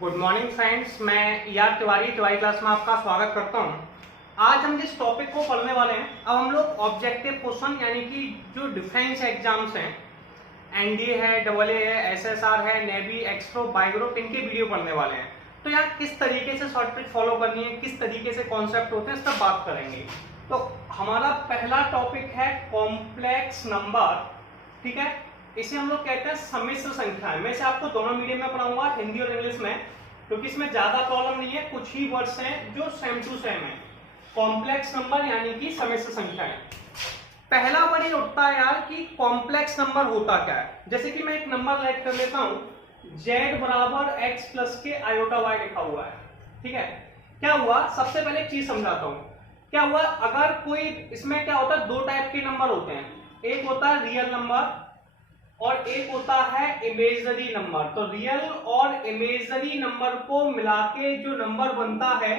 Good morning friends, मैं यार Tiwari class में आपका स्वागत करता हूं। आज हम जिस टॉपिक को पढ़ने वाले हैं, अब हम लोग ऑब्जेक्टिव क्वेश्चन यानी कि जो डिफेंस एग्जाम्स हैं, एनडीए है, डबल ए है, एसएसआर है, नेवी, एक्सप्रो, बायोग्रुप, इनके वीडियो पढ़ने वाले हैं। तो यार किस तरीके से शॉर्ट ट्रिक फॉलो करनी है, किस तरीके से कॉन्सेप्ट होते हैं, इस पर बात करेंगे। तो हमारा पहला टॉपिक है कॉम्प्लेक्स नंबर। ठीक है, इसे हम लोग कहते हैं सम्मिश्र संख्या। मैं इसे आपको दोनों मीडियम में पढ़ाऊंगा, हिंदी और इंग्लिश में, क्योंकि इसमें ज्यादा प्रॉब्लम नहीं है, कुछ ही वर्ड्स हैं जो सेम टू सेम है। कॉम्प्लेक्स नंबर यानी कि सम्मिश्र संख्या है। पहला वर्ड ये उठता है यार कि कॉम्प्लेक्स नंबर होता क्या है। जैसे कि मैं एक नंबर राइट कर लेता हूं, z बराबर x प्लस के आयोटा y लिखा हुआ है। ठीक है, क्या हुआ, सबसे पहले एक चीज समझाता हूं। क्या हुआ, अगर कोई इसमें क्या होता है, दो टाइप के नंबर होते हैं, एक होता है रियल नंबर और एक होता है इमेजनरी नंबर। तो रियल और इमेजनरी नंबर को मिला के जो नंबर बनता है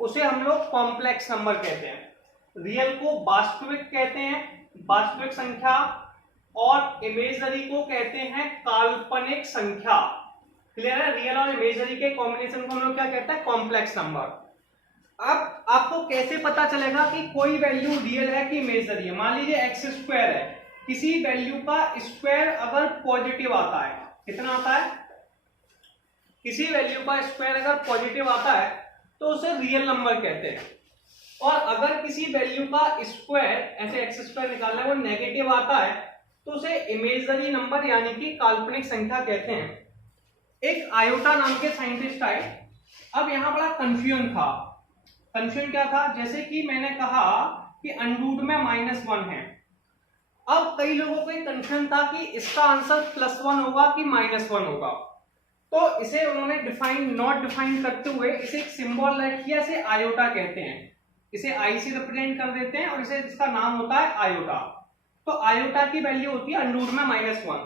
उसे हम लोग कॉम्प्लेक्स नंबर कहते हैं। रियल को वास्तविक कहते हैं, वास्तविक संख्या, और इमेजनरी को कहते हैं काल्पनिक संख्या। क्लियर है, रियल और इमेजनरी के कॉम्बिनेशन को हम लोग क्या कहते हैं, कॉम्प्लेक्स नंबर। अब आपको कैसे पता चलेगा कि कोई वैल्यू रियल है कि इमेजनरी है। मान लीजिए एक्स स्क्वायर है, किसी वैल्यू का स्क्वायर अगर पॉजिटिव आता है, कितना आता है, किसी वैल्यू का स्क्वायर अगर पॉजिटिव आता है तो उसे रियल नंबर कहते हैं। और अगर किसी वैल्यू का स्क्वायर, ऐसे एक्स स्क्वायर निकालना है, वो नेगेटिव आता है तो उसे इमेजनरी नंबर यानी कि काल्पनिक संख्या कहते हैं। एक आयोटा नाम के साइंटिस्ट आए। अब यहां बड़ा कंफ्यूजन था। कंफ्यूजन क्या था, जैसे कि मैंने कहा कि अंडरूट में -1 है। अब कई लोगों को एक कंफ्यूजन था कि इसका आंसर +1 होगा कि -1 होगा। तो इसे उन्होंने नॉट डिफाइन करते हुए इसे एक सिंबल राइट किया, इसे आयोटा कहते हैं। इसे आई से रिप्रेजेंट कर देते हैं और इसे इसका नाम होता है आयोटा। तो आयोटा की वैल्यू होती है अंडरूट में -1।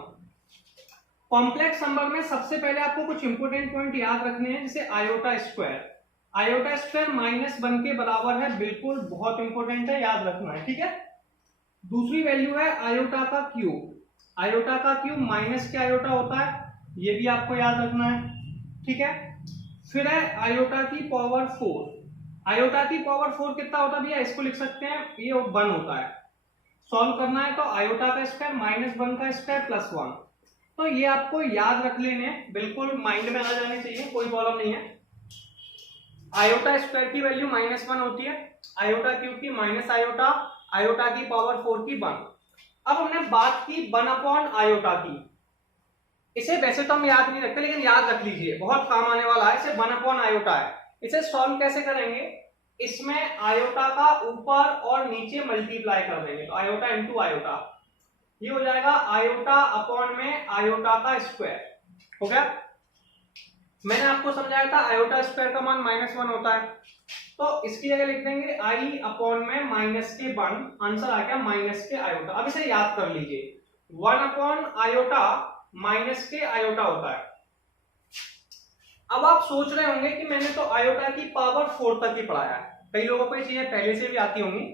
कॉम्प्लेक्स नंबर में सबसे पहले आपको कुछ इंपोर्टेंट पॉइंट याद रखने हैं, जैसे आयोटा स्क्वायर। आयोटा स्क्वायर -1 के बराबर है, बिल्कुल बहुत इंपॉर्टेंट है, याद रखना है। ठीक है, दूसरी वैल्यू है आयोटा का क्यूब। आयोटा का क्यूब माइनस के आयोटा होता है, ये भी आपको याद रखना है। ठीक है, फिर है आयोटा की पावर 4। आयोटा की पावर 4 कितना होता है भैया, इसको लिख सकते हैं, ये 1 होता है। सॉल्व करना है तो आयोटा का स्क्वायर -1 का स्क्वायर +1। तो ये आपको याद रख लेने, बिल्कुल माइंड में आ जाने चाहिए, कोई प्रॉब्लम नहीं है। आयोटा स्क्वायर की वैल्यू -1 होती है, आयोटा क्यूब की माइनस आयोटा, आयोटा की पावर 4 की 1। अब हमने बात की 1 आयोटा की। इसे वैसे तो हम याद नहीं रखते, लेकिन याद रख लीजिए, बहुत काम आने वाला है। इसे 1 आयोटा है। इसे सॉल्व कैसे करेंगे, इसमें आयोटा का ऊपर और नीचे मल्टीप्लाई कर देंगे, तो आयोटा इंटू आयोटा, ये हो जाएगा आयोटा अपॉन में आयोटा का स्क्वायर। हो गया, मैंने आपको समझाया था आयोटा स्क्वायर का मान -1 होता है, तो इसकी जगह लिख देंगे आई अपॉन में -1, आंसर आ गया माइनस के आयोटा। अब इसे याद कर लीजिए, 1 आयोटा माइनस के आयोटा होता है। अब आप सोच रहे होंगे कि मैंने तो आयोटा की पावर 4 तक ही पढ़ाया है, कई लोगों को ये चीजें पहले से भी आती होंगी,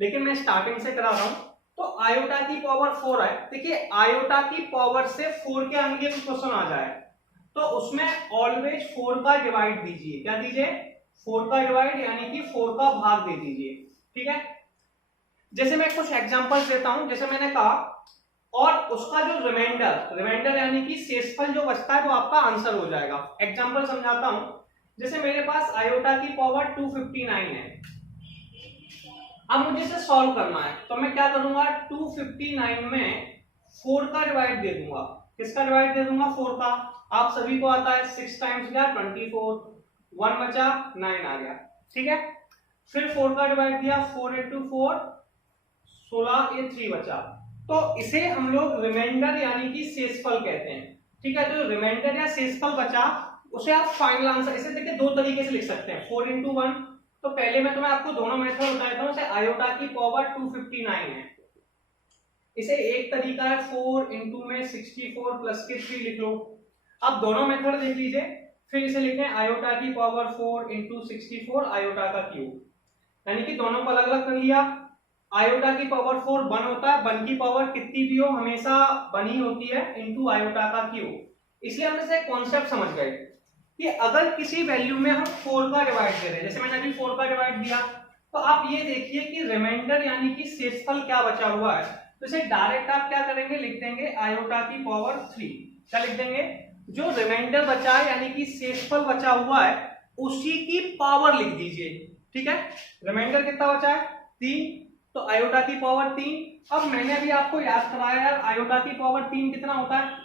लेकिन मैं स्टार्टिंग से करा रहा हूं। तो आयोटा की पावर 4 है, देखिए आयोटा की पावर से 4 के आगे क्वेश्चन आ जाए तो उसमें ऑलवेज 4 का डिवाइड दीजिए। क्या दीजिए, 4 का डिवाइड यानी कि 4 का भाग दे दीजिए। ठीक है, जैसे मैं कुछ एग्जांपल्स देता हूं, जैसे मैंने कहा, और उसका जो रिमाइंडर यानी कि शेषफल जो बचता है वो आपका आंसर हो जाएगा। एग्जांपल समझाता हूं, जैसे मेरे पास आयोटा की पावर 259 है। अब मुझे इसे सॉल्व करना है, तो मैं क्या करूंगा, 259 में 4 का डिवाइड दे दूंगा। किसका डिवाइड दे दूंगा, 4 का। आप सभी को आता है 6 टाइम्स गया 24, 1 बचा 9 आ गया। ठीक है, फिर 4 का डिवाइड दिया, 4 इंटू 4 16, ये 3 बचा। तो इसे हम लोग रिमाइंडर यानी कि शेषफल कहते हैं। ठीक है, जो रिमाइंडर या शेषफल बचा उसे आप फाइनल आंसर, इसे देखिए दो तरीके से लिख सकते हैं, 4 इंटू 1। तो पहले मैं तुम्हें आपको दोनों मेथड बताता हूं। आयोटा की पावर 259 है, इसे एक तरीका है 4 इंटू में 64 प्लस के 3 लिख लो। आप दोनों मेथड देख लीजिए, फिर इसे लिखें आयोटा की पावर 4 इंटू 64 आयोटा का क्यूब, यानी कि दोनों को अलग अलग कर लिया। आयोटा की पावर 4 1 होता है, 1 की पावर कितनी भी हो हमेशा 1 ही होती है, इंटू आयोटा का क्यूब। इसलिए हम इसे कॉन्सेप्ट समझ गए। कि अगर किसी वैल्यू में हम 4 का डिवाइड दे रहे हैं, जैसे मैंने अभी 4 का डिवाइड दिया, तो आप ये देखिए कि रिमाइंडर यानी कि शेषफल क्या बचा हुआ है, तो इसे डायरेक्ट आप क्या करेंगे, लिख देंगे आयोटा की पावर 3। क्या लिख देंगे, जो रिमाइंडर बचा है यानी कि शेषफल बचा हुआ है उसी की पावर लिख दीजिए। ठीक है, रिमाइंडर कितना बचा है 3, तो आयोटा की पावर 3। अब मैंने भी आपको याद कराया यार, आयोटा की पावर 3 कितना होता है,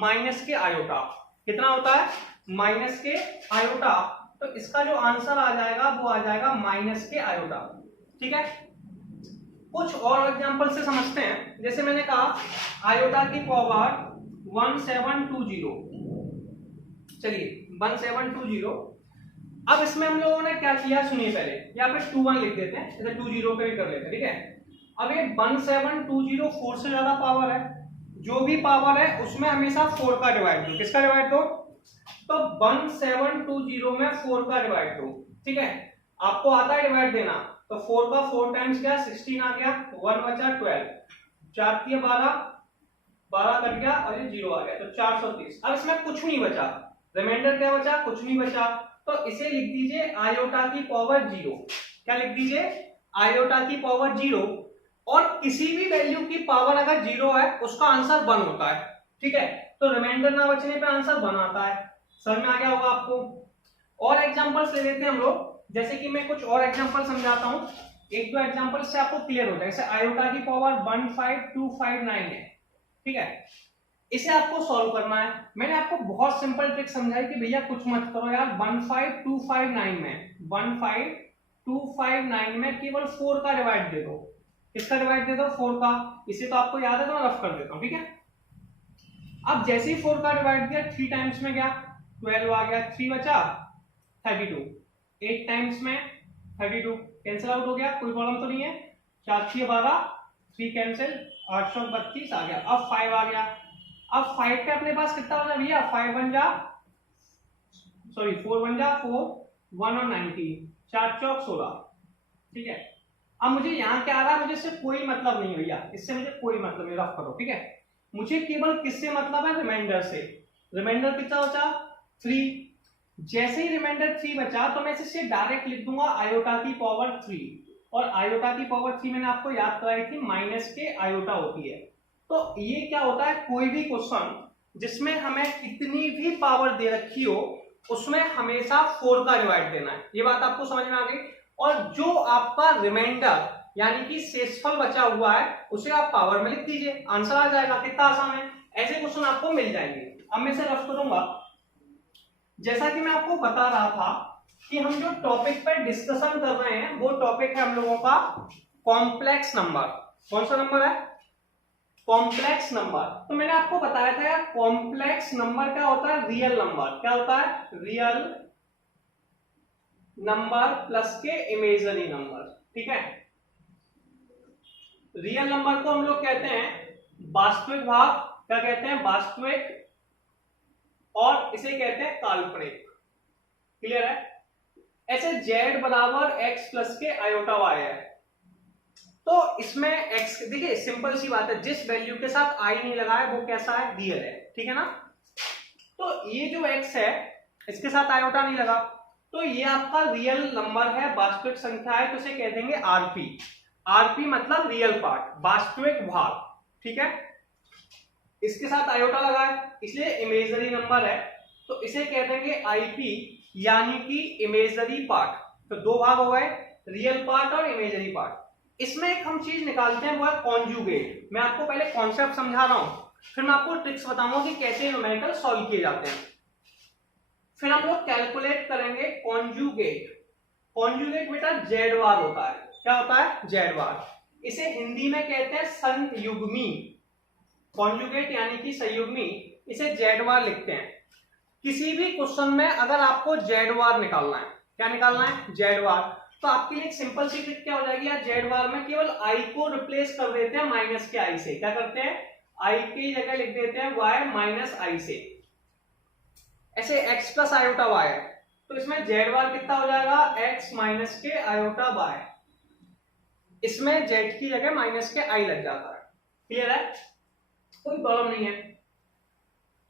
माइनस के आयोटा। कितना होता है, माइनस के आयोटा। तो इसका जो आंसर आ जाएगा वो आ जाएगा माइनस के आयोटा। ठीक है, कुछ और एग्जांपल से समझते हैं। जैसे मैंने कहा आयोटा की पावर 1720, चलिए 1720। अब इसमें हम लोगों ने क्या किया सुनिए, पहले या फिर 21 लिख देते हैं, जैसे 20 पे भी कर लेते हैं। ठीक है, अब ये 1720 4 से ज्यादा पावर है, जो भी पावर है उसमें हमेशा 4 का डिवाइड दो। किसका डिवाइड दो, तो 1720 में 4 का डिवाइड दो। ठीक है, आपको आता है डिवाइड देना, तो 4 का 4 टाइम्स क्या 16 आ गया, 1 बचा 12, 4 की 12, 12 कट गया और ये 0 आ गया, तो 430। अब इसमें कुछ नहीं बचा, रिमाइंडर क्या बचा, कुछ नहीं बचा, तो इसे लिख दीजिए आयोटा की पावर 0। क्या लिख दीजिए, आयोटा की पावर 0। और किसी भी वैल्यू की पावर अगर 0 है उसका आंसर 1 होता है। ठीक है, तो रिमाइंडर ना बचने पे आंसर 1 आता है। समझ में आ गया होगा आपको। और एग्जांपल्स ले लेते हैं हम लोग, जैसे कि मैं कुछ और एग्जांपल समझाता हूं, एक दो एग्जांपल से आपको क्लियर हो जाए। जैसे आयोटा की पावर 15259 है। ठीक है, इसे आपको सॉल्व करना है। मैंने आपको बहुत सिंपल ट्रिक समझाई कि भैया कुछ मत करो यार, 15259 में 15259 में केवल 4 का डिवाइड दे दो। किसका डिवाइड दे दो, 4 का। इसे तो आपको याद है तो मैं रफ कर देता हूं। ठीक है, अब जैसे ही 4 का डिवाइड दिया 3 टाइम्स में गया 12 आ गया, 3 बचा 32, 8 टाइम्स में 32 कैंसिल आउट हो गया, कोई प्रॉब्लम तो नहीं है। 4 6 12, 3 कैंसिल, 832 आ गया। अब 5 आ गया, अब 5 पे अपने पास कितना होगा भैया, 5 1 जा, सॉरी 4 1 जा 4, 1 और 19, 4 चौक 16। ठीक है, अब मुझे यहाँ क्या आ रहा है, मुझे इससे कोई मतलब नहीं भैया, इससे मुझे कोई मतलब नहीं, रफ करो। ठीक है, मुझे केवल किससे मतलब है, रिमाइंडर से। रिमाइंडर कितना बचा 3। जैसे ही रिमाइंडर 3 बचा तो मैं इसे डायरेक्ट लिख दूंगा आयोटा की पावर 3। और आयोटा की पावर 3 मैंने आपको याद कराई थी माइनस के आयोटा होती है। तो ये क्या होता है, कोई भी क्वेश्चन जिसमें हमें इतनी भी पावर दे रखी हो उसमें हमेशा 4 का डिवाइड देना है। ये बात आपको समझ में आ गई। और जो आपका रिमाइंडर यानी कि शेषफल बचा हुआ है उसे आप पावर में लिख दीजिए, आंसर आ जाएगा। कितना आसान है, ऐसे क्वेश्चन आपको मिल जाएंगे। अब मैं इसे रफ करूंगा। जैसा कि मैं आपको बता रहा था कि हम जो टॉपिक पर डिस्कशन कर रहे हैं वो टॉपिक है हम लोगों का कॉम्प्लेक्स नंबर। कौन सा नंबर है, कॉम्प्लेक्स नंबर। तो मैंने आपको बताया था यार कॉम्प्लेक्स नंबर क्या होता है, रियल नंबर। क्या होता है, रियल नंबर प्लस के इमेजिनरी नंबर। ठीक है, रियल नंबर को हम लोग कहते हैं वास्तविक भाग, क्या कहते हैं, वास्तविक, और इसे कहते हैं काल्पनिक। क्लियर है, ऐसे z बराबर x प्लस के आयोटा y है, तो इसमें x, देखिए सिंपल सी बात है, जिस वैल्यू के साथ i नहीं लगा है वो कैसा है, रियल है। ठीक है ना, तो ये जो x है इसके साथ आयोटा नहीं लगा, तो ये आपका रियल नंबर है, वास्तविक संख्या है, तो इसे कह देंगे आरपी। आरपी मतलब रियल पार्ट, वास्तविक भाग। ठीक है, इसके साथ आयोटा लगा है इसलिए इमेजनरी नंबर है, तो इसे कह देंगे आईपी यानी कि इमेजनरी पार्ट। तो दो भाग हो गए, रियल पार्ट और इमेजनरी पार्ट। इसमें एक हम चीज निकालते हैं वो है कॉन्जुगेट। मैं आपको पहले कॉन्सेप्ट समझा रहा हूं, फिर मैं आपको ट्रिक्स बताऊंगा कि कैसे न्यूमेरिकल सॉल्व किए जाते हैं। फिर हम लोग कैलकुलेट करेंगे कॉन्जुगेट। कॉन्जुगेट बेटा जेड बार होता है। क्या होता है, जेड बार। इसे हिंदी में कहते हैं संयुग्मी। कॉन्जुगेट यानी कि संयुग्मी, इसे जेड बार लिखते हैं। किसी भी क्वेश्चन में अगर आपको जेड बार निकालना है, क्या निकालना है, जेड बार, तो आपके लिए एक सिंपल सी ट्रिक क्या हो जाएगी यार, जेड बार में केवल आई को रिप्लेस कर देते हैं माइनस के आई से। क्या करते हैं, आई की जगह लिख देते हैं वाई माइनस आई से। ऐसे x प्लस आयोटा y है, तो इसमें जेड बार कितना हो जाएगा, x माइनस के आयोटा y। इसमें z की जगह माइनस के i लग जाता है। क्लियर है, कोई प्रॉब्लम नहीं है।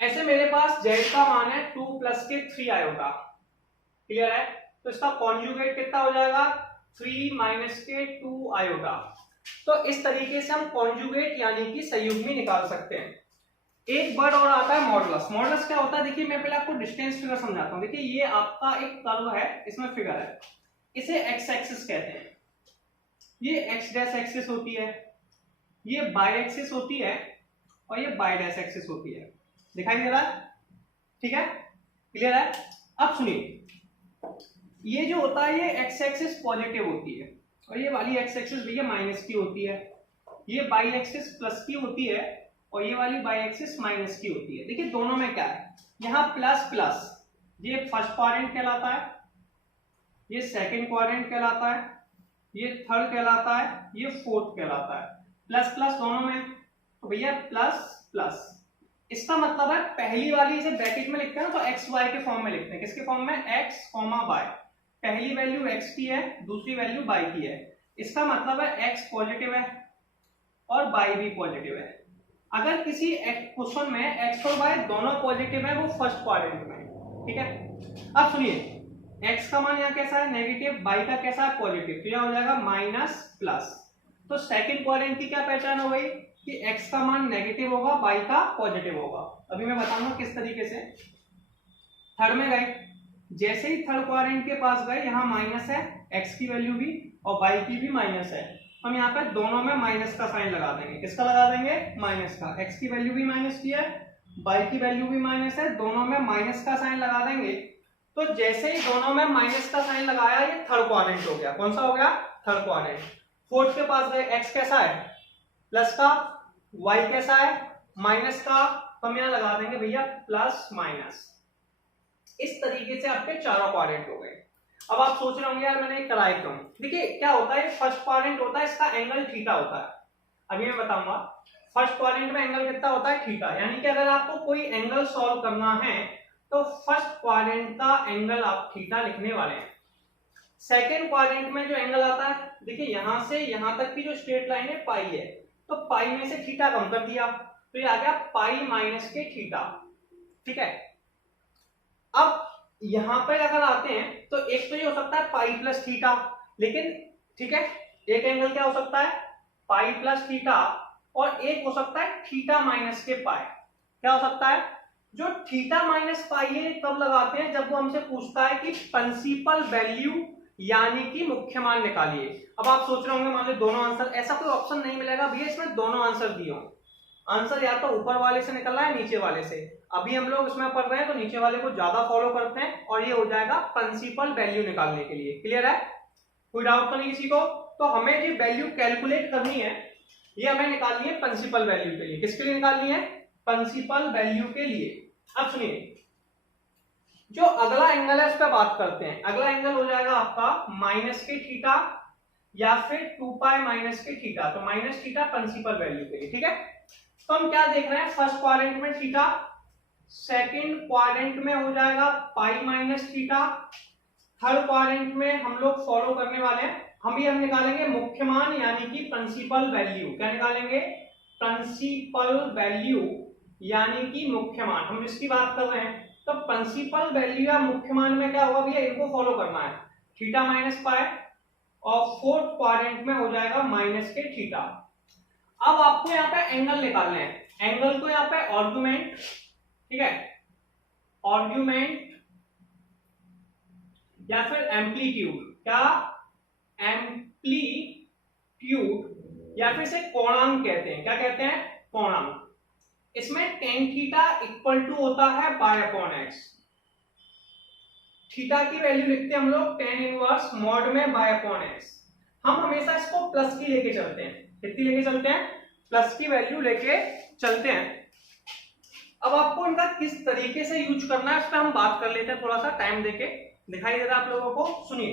ऐसे मेरे पास z का मान है 2 प्लस के 3 आयोटा, क्लियर है? तो इसका कॉन्जुगेट कितना हो जाएगा 3 माइनस के 2 आयोटा। तो इस तरीके से हम कॉन्जुगेट यानी कि संयुग्मी निकाल सकते हैं। एक वर्ड और आता है मॉडुलस। मॉडुलस क्या होता है, देखिए मैं पहले आपको डिस्टेंस फिगर समझाता हूँ। देखिए ये आपका एक कर्व है, इसमें फिगर है, इसे एक्स एक्सिस कहते हैं, ये एक्स डैश एक्सिस होती है, ये बाय एक्सिस होती है और ये बाय डैश एक्सिस होती है। दिखाई दे रहा है? ठीक है, क्लियर है? अब सुनिए, ये जो होता है ये एक्स एक्सिस पॉजिटिव होती है और ये वाली एक्स एक्सिस भैया माइनस की होती है, ये बाई एक्सिस प्लस की होती है और ये वाली बाई एक्सिस माइनस की होती है। देखिए दोनों में क्या है, यहाँ प्लस प्लस ये फर्स्ट क्वाड्रेंट कहलाता है, ये सेकंड क्वाड्रेंट कहलाता है, ये थर्ड कहलाता है, ये फोर्थ कहलाता है। प्लस प्लस दोनों में, तो भैया प्लस प्लस, इसका मतलब है पहली वाली इसे ब्रैकेट में लिखते हैं ना तो एक्स वाई के फॉर्म में लिखते हैं। किसके फॉर्म में? X comma Y. पहली वैल्यू एक्स की है, दूसरी वैल्यू वाई की है। इसका मतलब है एक्स पॉजिटिव है और वाई भी पॉजिटिव है। अगर किसी क्वेश्चन में एक्स और वाई दोनों पॉजिटिव है वो फर्स्ट क्वाड्रेंट में, ठीक है? अब सुनिए, एक्स का मान यहाँ कैसा है नेगेटिव, वाई का कैसा है पॉजिटिव, तो यह हो जाएगा माइनस प्लस। तो सेकंड क्वाड्रेंट की क्या पहचान हो गई कि x का मान नेगेटिव होगा, y का पॉजिटिव होगा। अभी मैं बताऊंगा किस तरीके से। थर्ड में गए, जैसे ही थर्ड क्वाड्रेंट के पास गए, यहाँ माइनस है, x की वैल्यू भी और y की भी माइनस है, हम यहाँ पे दोनों में माइनस का साइन लगा देंगे। किसका लगा देंगे? माइनस का। x की वैल्यू भी माइनस की है, y की वैल्यू भी माइनस है, दोनों में माइनस का साइन लगा देंगे। तो जैसे ही दोनों में माइनस का साइन लगाया, ये थर्ड क्वाड्रेंट हो गया। कौन सा हो गया? Third quadrant. फोर्थ के पास गए, x कैसा है प्लस का, y कैसा है माइनस का, तो हम यहां लगा देंगे भैया प्लस माइनस। इस तरीके से आपके चारों क्वाड्रेंट हो गए। अब आप सोच रहे होंगे यार मैंने कराए क्यों? देखिए क्या होता है, फर्स्ट क्वाड्रेंट होता है, इसका एंगल थीटा होता है। अभी मैं बताऊंगा। फर्स्ट क्वाड्रेंट में एंगल कितना होता है? थीटा। यानी कि अगर आपको कोई एंगल सॉल्व करना है तो फर्स्ट क्वाड्रेंट का एंगल आप थीटा लिखने वाले हैं। सेकेंड क्वाड्रेंट में जो एंगल आता है, देखिए यहां से यहां तक की जो स्ट्रेट लाइन है पाई है, तो पाई में से थीटा कम कर दिया तो ये आ गया पाई माइनस के थीटा, ठीक है? अब यहां पर अगर आते हैं तो एक तो ये हो सकता है पाई प्लस थीटा, लेकिन ठीक है, एक एंगल क्या हो सकता है पाई प्लस थीटा और एक हो सकता है थीटा माइनस के पाई। क्या हो सकता है? जो थीटा माइनस पाई है तब लगाते हैं जब वो हमसे पूछता है कि प्रिंसिपल वैल्यू यानी कि मुख्य मान निकालिए। अब आप सोच रहे होंगे मान लो दोनों आंसर, ऐसा कोई ऑप्शन नहीं मिलेगा भैया इसमें दोनों आंसर दिए हो। आंसर या तो ऊपर वाले से निकल रहा है नीचे वाले से। अभी हम लोग इसमें पढ़ रहे हैं तो नीचे वाले को ज्यादा फॉलो करते हैं और ये हो जाएगा प्रिंसिपल वैल्यू निकालने के लिए। क्लियर है? कोई डाउट तो नहीं किसी को? तो हमें जो वैल्यू कैलकुलेट करनी है ये हमें निकालनी है प्रिंसिपल वैल्यू के लिए। किसके लिए निकालनी है? प्रिंसिपल वैल्यू के लिए। अब सुनिए, जो अगला एंगल है उस पर बात करते हैं। अगला एंगल हो जाएगा आपका माइनस के थीटा या फिर 2 पाई माइनस के थीटा। तो माइनस थीटा प्रिंसिपल वैल्यू के लिए, ठीक है? तो हम क्या देख रहे हैं, फर्स्ट क्वाड्रेंट में थीटा, सेकंड क्वाड्रेंट में हो जाएगा pi minus theta, third quadrant में हम लोग फॉलो करने वाले हैं, हम निकालेंगे मुख्य मान यानी कि प्रिंसिपल वैल्यू। क्या निकालेंगे? प्रिंसिपल वैल्यू यानी कि मुख्य मान। हम इसकी बात कर रहे हैं तो प्रिंसिपल वैल्यू या मुख्य मान में क्या होगा भैया, इनको फॉलो करना है, थीटा माइनस पाई और फोर्थ क्वाड्रेंट में हो जाएगा माइनस के थीटा। अब आपको यहाँ पे एंगल निकालने हैं। एंगल को यहाँ पे आर्गुमेंट, ठीक है, आर्गुमेंट या फिर एम्पलीट्यूड, क्या एम्पलीट्यूड या फिर इसे कोणांक कहते हैं। क्या कहते हैं? कोणांक। इसमें tan थीटा इक्वल टू होता है बाय अपॉन एक्स। थीटा की वैल्यू लिखते हैं हम लोग tan इनवर्स मॉड में बाय अपॉन एक्स। हम हमेशा इसको प्लस की लेके चलते हैं। कितनी लेके चलते हैं? प्लस की वैल्यू लेके चलते हैं। अब आपको इनका किस तरीके से यूज करना है इस पर हम बात कर लेते हैं, थोड़ा सा टाइम देके। दिखाई दे रहा है आप लोगों को? सुनिए,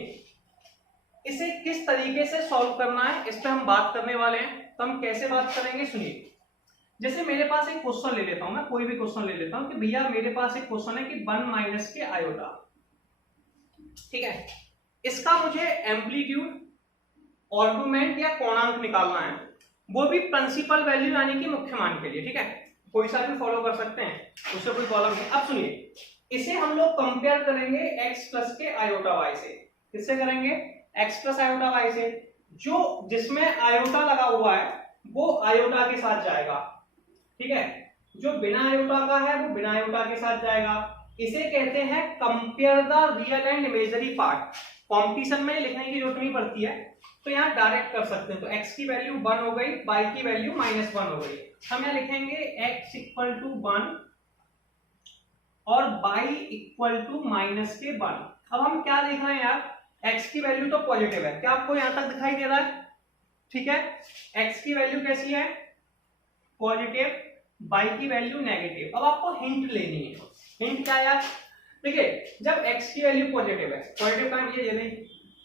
इसे किस तरीके से सॉल्व करना है इस पर हम बात करने वाले हैं। तो हम कैसे बात करेंगे, सुनिए। जैसे मेरे पास एक क्वेश्चन ले लेता हूं, मैं कोई भी क्वेश्चन ले लेता हूं कि भैया मेरे पास एक क्वेश्चन है कि 1 माइनस के आयोटा, ठीक है, इसका मुझे एम्पलीट्यूड, आर्गुमेंट या कोणांक निकालना है, वो भी प्रिंसिपल वैल्यू यानी कि मुख्य मान के लिए, ठीक है। कोई सा भी फॉलो कर सकते हैं, उससे कोई प्रॉब्लम नहीं। अब सुनिए, इसे हम लोग कंपेयर करेंगे x प्लस के आयोटा y से। किससे करेंगे? x प्लस आयोटा y से। जो जिसमें आयोटा लगा हुआ है वो आयोटा के साथ जाएगा, ठीक है। जो बिना आयोटा का है वो बिना आयोटा के साथ जाएगा। इसे कहते हैं compare the real and imaginary part. Competition में लिखने की जरूरत नहीं पड़ती है, तो यहाँ डायरेक्ट कर सकते हैं। तो x की वैल्यू 1 हो गई, y की वैल्यू -1 हो गई। हम यहाँ लिखेंगे x इक्वल टू 1 और y इक्वल टू -1। अब हम क्या देख रहे हैं यार, x की वैल्यू तो पॉजिटिव है, क्या आपको यहां तक दिखाई दे रहा है? ठीक है, x की वैल्यू कैसी है? पॉजिटिव, y की वैल्यू नेगेटिव। अब आपको हिंट लेनी है। हिंट क्या है यार? देखिए, जब x की वैल्यू पॉजिटिव है, पॉजिटिव का ये रही,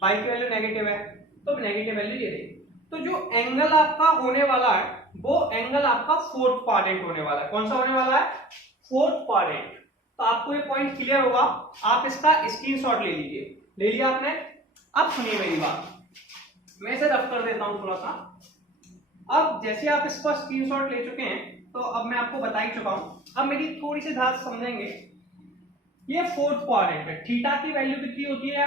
y की वैल्यू नेगेटिव है तो नेगेटिव वैल्यू ये रही, तो जो एंगल आपका होने वाला है वो एंगल आपका फोर्थ क्वाड्रेंट होने वाला है। कौन सा होने वाला है? Fourth quadrant. तो आपको ये पॉइंट क्लियर होगा, आप इसका स्क्रीनशॉट ले लीजिए। ले लिया आपने? अब सुनिए मेरी बात, मैं इसे रफ कर देता हूं थोड़ा सा। अब जैसे आप इसका स्क्रीनशॉट ले चुके हैं तो अब मैं आपको बता ही चुका हूं, अब मेरी थोड़ी सी धार समझेंगे। ये फोर्थ क्वाड्रेंट है, थीटा की वैल्यू कितनी होती है?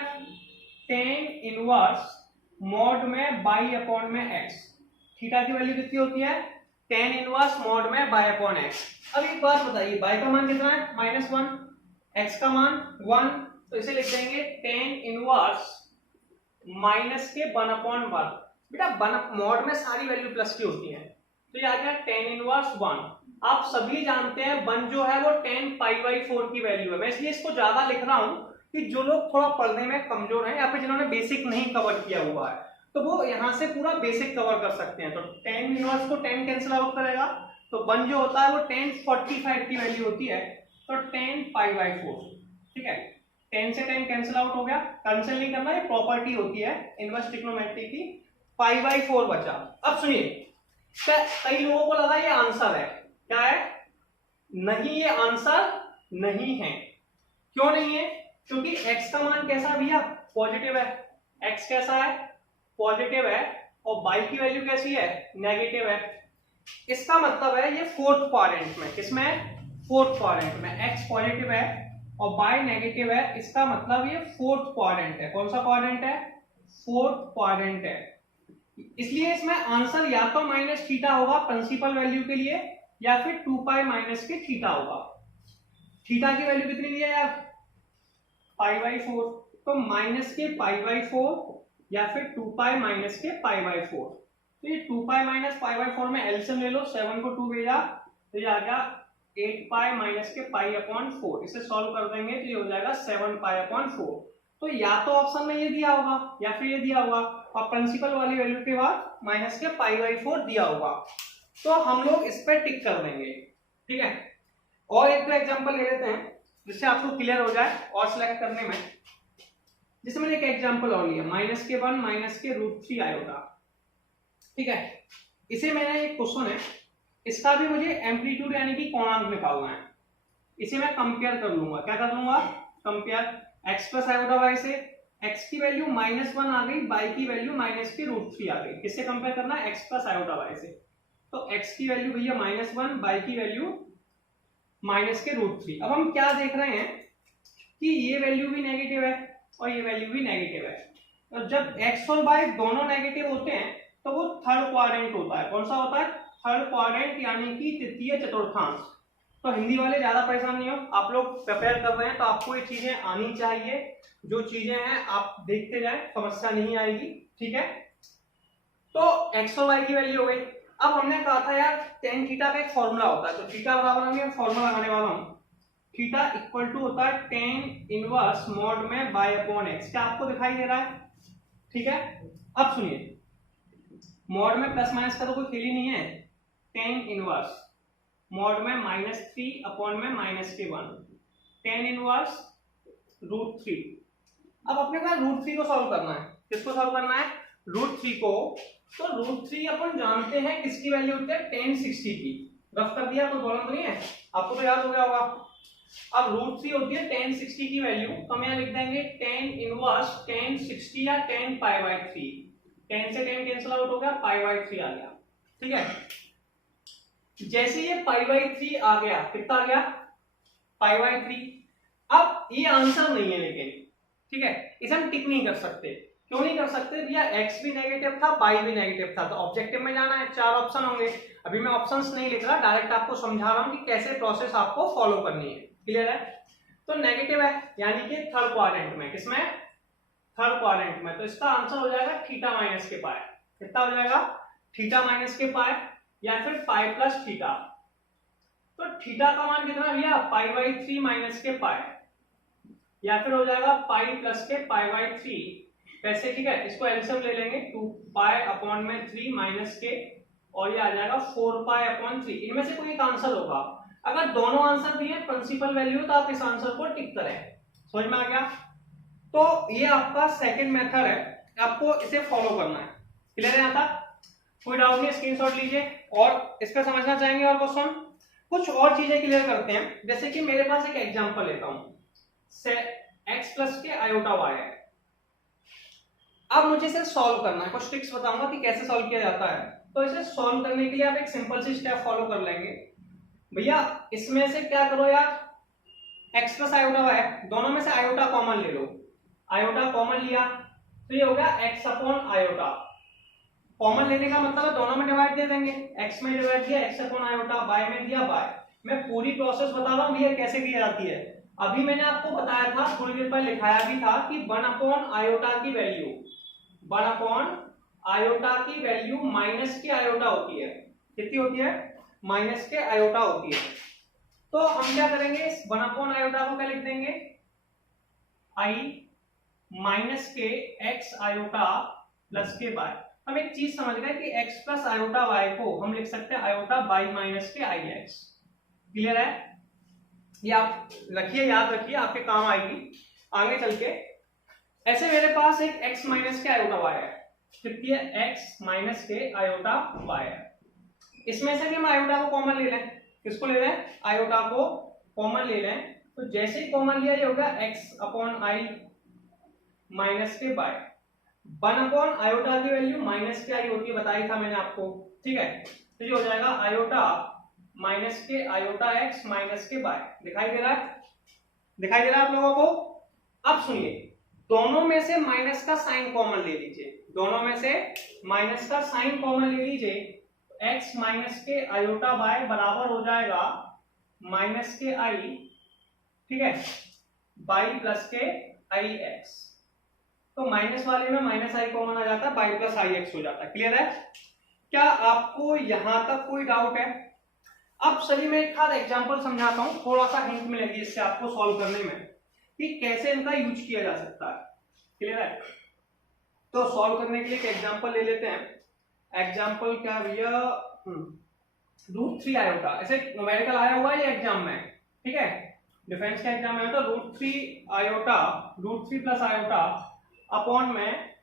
tan इनवर्स मॉड में बाई अपॉन में x। थीटा की वैल्यू कितनी होती है? tan इनवर्स मॉड में बाई अपॉन x। अब एक बात बताइए, बाई का मान कितना है? -1, x का मान 1, तो इसे लिख देंगे tan इनवर्स -1/1। बेटा मॉड में सारी वैल्यू प्लस की होती है, तो ये आ गया tan इनवर्स 1। आप सभी जानते हैं 1 जो है वो tan π/4 की वैल्यू है। मैं इसलिए इसको ज्यादा लिख रहा हूं कि जो लोग थोड़ा पढ़ने में कमजोर हैं या फिर जिन्होंने बेसिक नहीं कवर किया हुआ है तो वो यहाँ से पूरा बेसिक कवर कर सकते हैं। तो tan इनवर्स को tan कैंसिल आउट करेगा, तो 1 जो होता है वो tan 45 की वैल्यू होती है, तो tan π/4। ठीक है, tan से tan कैंसिल आउट हो गया, कैंसिल नहीं करना, ये प्रॉपर्टी होती है इनवर्स ट्रिग्नोमेट्री की। π/4 बचा। अब सुनिए, कई लोगों को लगा ये आंसर है, क्या है? नहीं, ये आंसर नहीं है। क्यों नहीं है? क्योंकि x का मान कैसा है भैया? पॉजिटिव है। x कैसा है? पॉजिटिव है। और y की वैल्यू कैसी है? नेगेटिव है। इसका मतलब है ये फोर्थ क्वाड्रेंट में, किसमें? फोर्थ क्वाड्रेंट में x पॉजिटिव है और y नेगेटिव है। इसका मतलब ये फोर्थ क्वाड्रेंट है। कौन सा क्वाड्रेंट है? फोर्थ क्वाड्रेंट है। इसलिए इसमें आंसर या तो -θ होगा प्रिंसिपल वैल्यू के लिए, या फिर 2π - के थीटा होगा। थीटा की वैल्यू कितनी दी है यार? π/4, तो माइनस के π/4 या फिर 2π - के π/4। तो ये 2π - π/4 में एलसीएम ले लो, 7 को 2 भेजा तो ये आ गया 8π - के π/4। इसे सॉल्व कर देंगे तो ये हो जाएगा 7π/4। तो या तो ऑप्शन में ये दिया होगा या फिर ये दिया होगा, और प्रिंसिपल वाली वैल्यू के बाद माइनस के π/4 दिया होगा, तो हम लोग इस पर टिक कर देंगे। ठीक है, और एक एग्जांपल ले लेते हैं जिससे आपको क्लियर हो जाए और सिलेक्ट करने में। जैसे मैंने एक एग्जांपल और लिया, -1 - के √3 आयोटा। ठीक है, इसे मैंने एक क्वेश्चन है, इसका भी मुझे एम्पलीट्यूड यानी कि कोणांक निकालना है। इसे मैं कंपेयर कर लूंगा, क्या कर लूंगा? Compare x plus iota y से। x की वैल्यू -1 आ गई, y की वैल्यू के √3 आ गई। किससे कंपेयर करना है? x प्लस आयोटा y से। तो x की वैल्यू भैया -1, y की वैल्यू के √3। अब हम क्या देख रहे हैं कि ये वैल्यू भी नेगेटिव है और ये वैल्यू भी नेगेटिव है। तो जब x और y दोनों नेगेटिव होते हैं तो वो थर्ड क्वाड्रेंट होता है। कौन सा होता है? थर्ड क्वाड्रेंट, यानी कि तृतीय चतुर्थांश। तो हिंदी वाले ज्यादा परेशान नहीं हो, आप लोग प्रिपेयर कर रहे हैं तो आपको ये चीजें आनी चाहिए। जो चीजें हैं आप देखते जाएं, समस्या नहीं आएगी। ठीक है, तो x और y की वैल्यू हो गई। अब हमने कहा था यार tan थीटा का एक फॉर्मूला होता है, तो थीटा बराबर मैं फॉर्मूला लगाने वाला हूं। थीटा इक्वल टू होता है tan इनवर्स मॉड में बाय अपॉन x। क्या आपको दिखाई दे रहा है? ठीक है, अब सुनिए, मॉड में प्लस माइनस का तो कोई खेल ही नहीं है। tan इनवर्स मॉड में -3 अपॉन में -1, tan इनवर्स √3। अब अपने पास √3 को सॉल्व करना है। किसको सॉल्व करना है? √3 को। तो √3 अपन जानते हैं किसकी वैल्यू होती है? tan 60 की। रफ कर दिया, कोई प्रॉब्लम नहीं है, आपको तो याद हो गया होगा। अब √3 होती है tan 60 की वैल्यू, तो हम यहाँ लिख देंगे tan इनवर्स tan 60 या tan π/3। tan से tan कैंसिल आउट हो गया, π/3 आ गया। ठीक है, जैसे ये π/3 आ गया, कितना आ गया π/3। अब ये आंसर नहीं है लेकिन, ठीक है, इसे हम टिक नहीं कर सकते। क्यों नहीं कर सकते भैया? x भी नेगेटिव था, y भी नेगेटिव था, तो ऑब्जेक्टिव में जाना है, 4 ऑप्शन होंगे। अभी मैं ऑप्शंस नहीं लिख रहा, डायरेक्ट आपको समझा रहा हूं कि कैसे प्रोसेस आपको फॉलो करनी है। क्लियर है? तो नेगेटिव है यानी कि थर्ड क्वाड्रेंट में, किसमें? थर्ड क्वाड्रेंट में। तो इसका आंसर हो जाएगा थीटा माइनस के पाई। कितना हो जाएगा? थीटा माइनस के पाई या फिर पाई प्लस थीटा। तो थीटा का मान कितना भैया? π/3 माइनस के पाई, या फिर हो जाएगा पाई प्लस के π/3 वैसे, ठीक है। इसको एलसीएम ले लेंगे, 2π/3 माइनस के, और ये आ जाएगा 4π/3। इनमें से कोई एक आंसर होगा। अगर दोनों आंसर दिए प्रिंसिपल वैल्यू तो आप इस आंसर को टिक करें। समझ में आ गया? तो ये आपका सेकंड मेथड है, आपको इसे फॉलो करना है। क्लियर है? यहाँ तक कोई डाउट नहीं? स्क्रीनशॉट लीजिए और इसका समझना चाहेंगे और क्वेश्चन कुछ और चीजें क्लियर करते हैं। जैसे कि मेरे पास एक एग्जांपल लेता हूं, x प्लस के आयोटा y है। अब मुझे इसे सॉल्व करना है, कुछ ट्रिक्स बताऊंगा कि कैसे सॉल्व किया जाता है। तो इसे सॉल्व करने के लिए आप एक सिंपल सी स्टेप फॉलो कर लेंगे भैया। इसमें से क्या करो यार, x प्लस आयोटा y, दोनों में से आयोटा कॉमन ले लो। आयोटा कॉमन लिया तो ये हो गया x अपॉन आयोटा। कॉमन लेने का मतलब है दोनों में डिवाइड दे देंगे, x में डिवाइड किया x अपॉन आयोटा, y में दिया y। मैं पूरी प्रोसेस बता रहा हूं भैया कैसे की जाती है। अभी मैंने आपको बताया था, थोड़ी देर पहले लिखाया भी था कि 1 अपॉन आयोटा की वैल्यू, 1 अपॉन आयोटा की वैल्यू माइनस के आयोटा होती है। कितनी होती है? माइनस के आयोटा होती है। तो हम क्या करेंगे, इस 1 अपॉन आयोटा को क्या लिख देंगे? i माइनस के x आयोटा प्लस के y। हम एक चीज समझ गए कि x प्लस आयोटा y को हम लिख सकते हैं आयोटा y माइनस के ix। क्लियर है? ये आप रखिए, याद रखिए, आपके काम आएगी आगे चल के। ऐसे मेरे पास एक x माइनस के आयोटा y है। कितनी है? x माइनस के आयोटा y है। इसमें से भी हम आयोटा को कॉमन ले लें। किसको ले लें? आयोटा को कॉमन ले लें। तो जैसे ही कॉमन लिया, ये होगा x अपॉन i माइनस के y। 1 अपॉन आयोटा की वैल्यू माइनस के i होती है, बताई था मैंने आपको, ठीक है। तो ये हो जाएगा आयोटा माइनस के आयोटा x माइनस के y। दिखाई दे रहा है? दिखाई दे रहा है आप लोगों को? अब सुनिए, दोनों में से माइनस का साइन कॉमन ले लीजिए। दोनों में से माइनस का साइन कॉमन ले लीजिए। x माइनस के आयोटा y बराबर हो जाएगा माइनस के i, ठीक है, y प्लस के i x। तो माइनस वाले में माइनस i कॉमन आ जाता है, y प्लस i x हो जाता है। क्लियर है? क्या आपको यहां तक कोई डाउट है? अब चलिए मैं एक आध एग्जांपल समझाता हूं, थोड़ा सा हिंट मिलेगी इससे आपको सॉल्व करने में कि कैसे इनका यूज किया जा सकता है। क्लियर है? तो सॉल्व करने के लिए एक एग्जांपल ले लेते हैं। एग्जांपल क्या भैया? √3 आयोटा। ऐसे न्यूमेरिकल आया हुआ है ये एग्जाम में, ठीक है, डिफेंस के एग्जाम में। तो √3 आयोटा, √3 प्लस आयोटा अपॉन में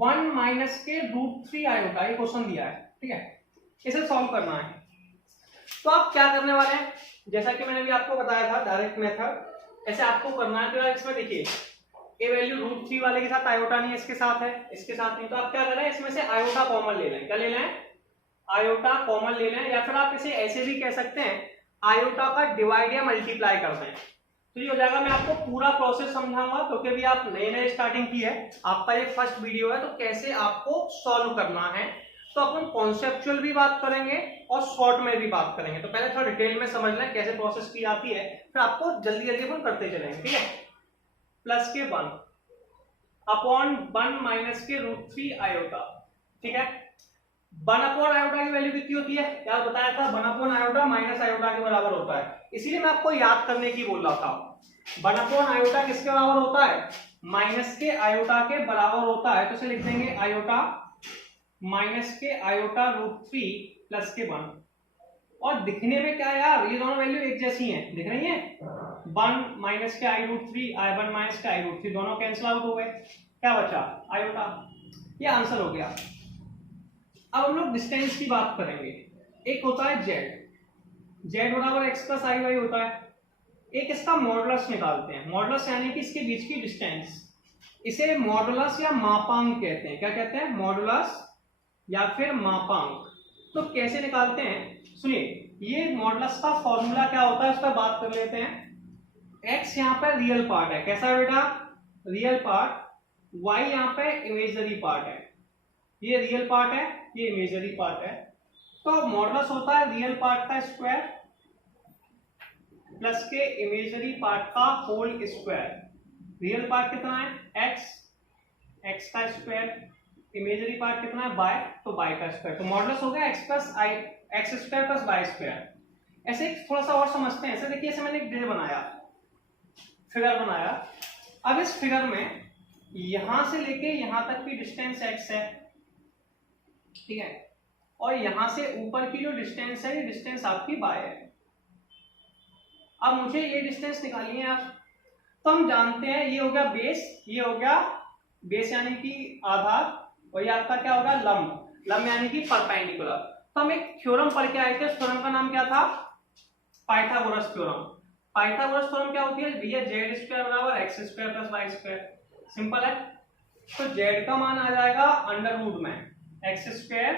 1 माइनस के √3 आयोटा, ये क्वेश्चन दिया है, ठीक है। इसे सॉल्व करना है। तो आप क्या करने वाले हैं, जैसा कि मैंने भी आपको बताया था, डायरेक्ट मेथड ऐसे आपको करना है। तो यार इसमें देखिए, ये वैल्यू √3 वाले के साथ आयोटा नहीं है, इसके साथ है, इसके साथ नहीं। तो आप क्या करें, इसमें से आयोटा कॉमन ले लें। क्या ले लें? आयोटा कॉमन ले लें, या फिर आप इसे ऐसे भी कह सकते हैं, आयोटा का डिवाइड या मल्टीप्लाई कर दें। तो ये हो जाएगा। मैं आपको पूरा प्रोसेस समझाऊंगा क्योंकि अभी आप नए नए स्टार्टिंग की है, आपका ये फर्स्ट वीडियो है, तो कैसे आपको सॉल्व करना है। तो अपन कॉन्सेप्चुअल भी बात करेंगे और शॉर्ट में भी बात करेंगे। तो पहले थोड़ा डिटेल में समझ लें कैसे प्रोसेस की जाती है, फिर आपको जल्दी जल्दी अपन करते चलेंगे, ठीक है। प्लस के 1 अपॉन 1 माइनस के √3 आयोटा, ठीक है। 1 अपॉन आयोटा की वैल्यू कितनी होती है? क्या बताया था? 1 अपॉन आयोटा माइनस आयोटा के बराबर होता है, इसीलिए मैं आपको याद करने की बोल रहा था। 1 अपॉन आयोटा किसके बराबर होता है? माइनस के आयोटा के बराबर होता है। तो इसे लिख देंगे आयोटा माइनस के आयोटा √3 प्लस के 1। और दिखने में क्या यार, ये दोनों वैल्यू एक जैसी हैं, दिख रही हैं? 1 माइनस के i√3, 1 माइनस के i√3 दोनों कैंसिल आउट हो गए, क्या बचा? आयोटा। ये आंसर हो गया। अब हम लोग डिस्टेंस की बात करेंगे। एक होता है z बराबर x प्लस i y होता है। एक इसका मॉडुलस निकालते हैं। मॉडुलस यानी कि इसके बीच की डिस्टेंस, इसे मॉडुलस या मापांक कहते हैं। क्या कहते हैं? मॉडुलस या फिर मापांक। तो कैसे निकालते हैं सुनिए। ये मॉडुलस का फॉर्मूला क्या होता है उस पर बात कर लेते हैं। x यहाँ पर रियल पार्ट है, कैसा है बेटा, रियल पार्ट, y यहाँ पे इमेजरी पार्ट है, ये रियल पार्ट है, ये इमेजरी पार्ट है। तो मॉडुलस होता है रियल पार्ट का स्क्वायर प्लस के इमेजरी पार्ट का होल स्क्वायर। रियल पार्ट कितना है x का स्क्वायर, इमेजरी पार्ट कितना है y, तो y का स्क्वायर। तो मॉडुलस हो गया x square plus y square. ऐसे थोड़ा सा और समझते हैं। ऐसे देखिए, ऐसे मैंने एक फिगर बनाया। अब इस फिगर में यहां से लेके यहां तक की डिस्टेंस x है, ठीक है, और यहां से ऊपर की जो डिस्टेंस है ये डिस्टेंस आपकी y है। अब मुझे ये डिस्टेंस निकालनी है आप, तो हम जानते हैं ये हो गया बेस, ये हो गया बेस यानी कि आधार, और ये आपका क्या होगा, लंब यानी कि परपेंडिकुलर। तो हम एक थ्योरम पढ़ के आए थे, उस थ्योरम का नाम क्या था, पाइथागोरस थ्योरम। पाइथागोरस थ्योरम क्या होती है भैया, जेड स्क्वायर बराबर X square plus Y square. Simple है। तो जेड का मान आ जाएगा अंडर रूट में एक्स स्क्वायर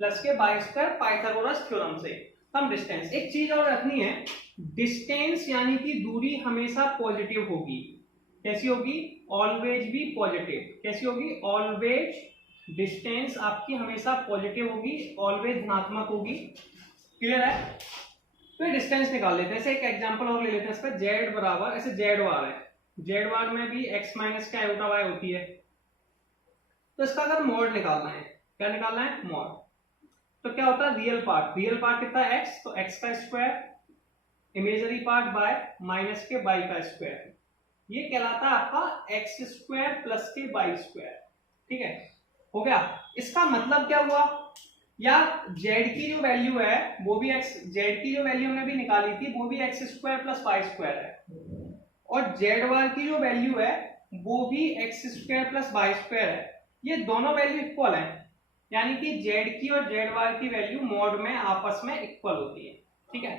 प्लस के वाई स्क्वायर, पाइथागोरस थ्योरम से। हम डिस्टेंस, एक चीज और रखनी है, डिस्टेंस यानी कि दूरी हमेशा पॉजिटिव होगी। कैसी होगी, ऑलवेज भी पॉजिटिव। कैसी होगी, ऑलवेज डिस्टेंस आपकी हमेशा पॉजिटिव होगी, ऑलवेज धनात्मक होगी। क्लियर है। तो डिस्टेंस निकाल लेते हैं। ऐसे एक एग्जांपल और ले लेते हैं इस पर, जेड बराबर, ऐसे जेड बार है, जेड बार में भी x माइनस का आयोटा y होती है। तो इसका अगर मोड निकालना है, क्या निकालना है, मोड, तो क्या होता है, रियल पार्ट कितना है x, तो x का square, imagery part by minus के y का स्क्वायर, ये कहलाता है आपका x स्क्वायर प्लस के y स्क्वायर। ठीक है, हो गया। इसका मतलब क्या हुआ यार, z की जो वैल्यू है वो भी z की जो वैल्यू हमने भी निकाली थी वो भी x square plus Y square है, और जेड बार की जो वैल्यू है वो भी X square plus Y square है। ये दोनों वैल्यू इक्वल है, यानी कि जेड की और जेड बार की वैल्यू मॉड में आपस में इक्वल होती है। ठीक है,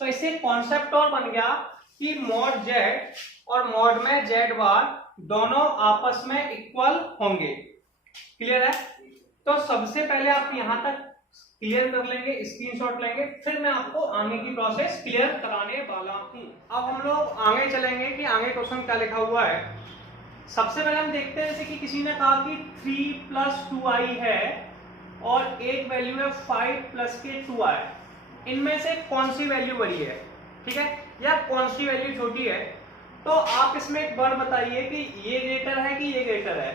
तो इससे कॉन्सेप्ट और बन गया कि मॉड जेड और मॉड में जेड बार दोनों आपस में इक्वल होंगे। क्लियर है। तो सबसे पहले आप यहां तक क्लियर कर लेंगे, स्क्रीनशॉट लेंगे, फिर मैं आपको आगे की प्रोसेस क्लियर कराने वाला हूं। अब हम लोग आगे चलेंगे कि आगे क्वेश्चन क्या लिखा हुआ है। सबसे पहले हम देखते हैं, जैसे कि किसी ने कहा कि 3 + 2i है और एक वैल्यू है 5 + के 2i, इनमें से कौन सी वैल्यू बड़ी है, ठीक है, या कौन सी वैल्यू छोटी है। तो आप इसमें एक वर्ड बताइए कि ये ग्रेटर है कि ये ग्रेटर है।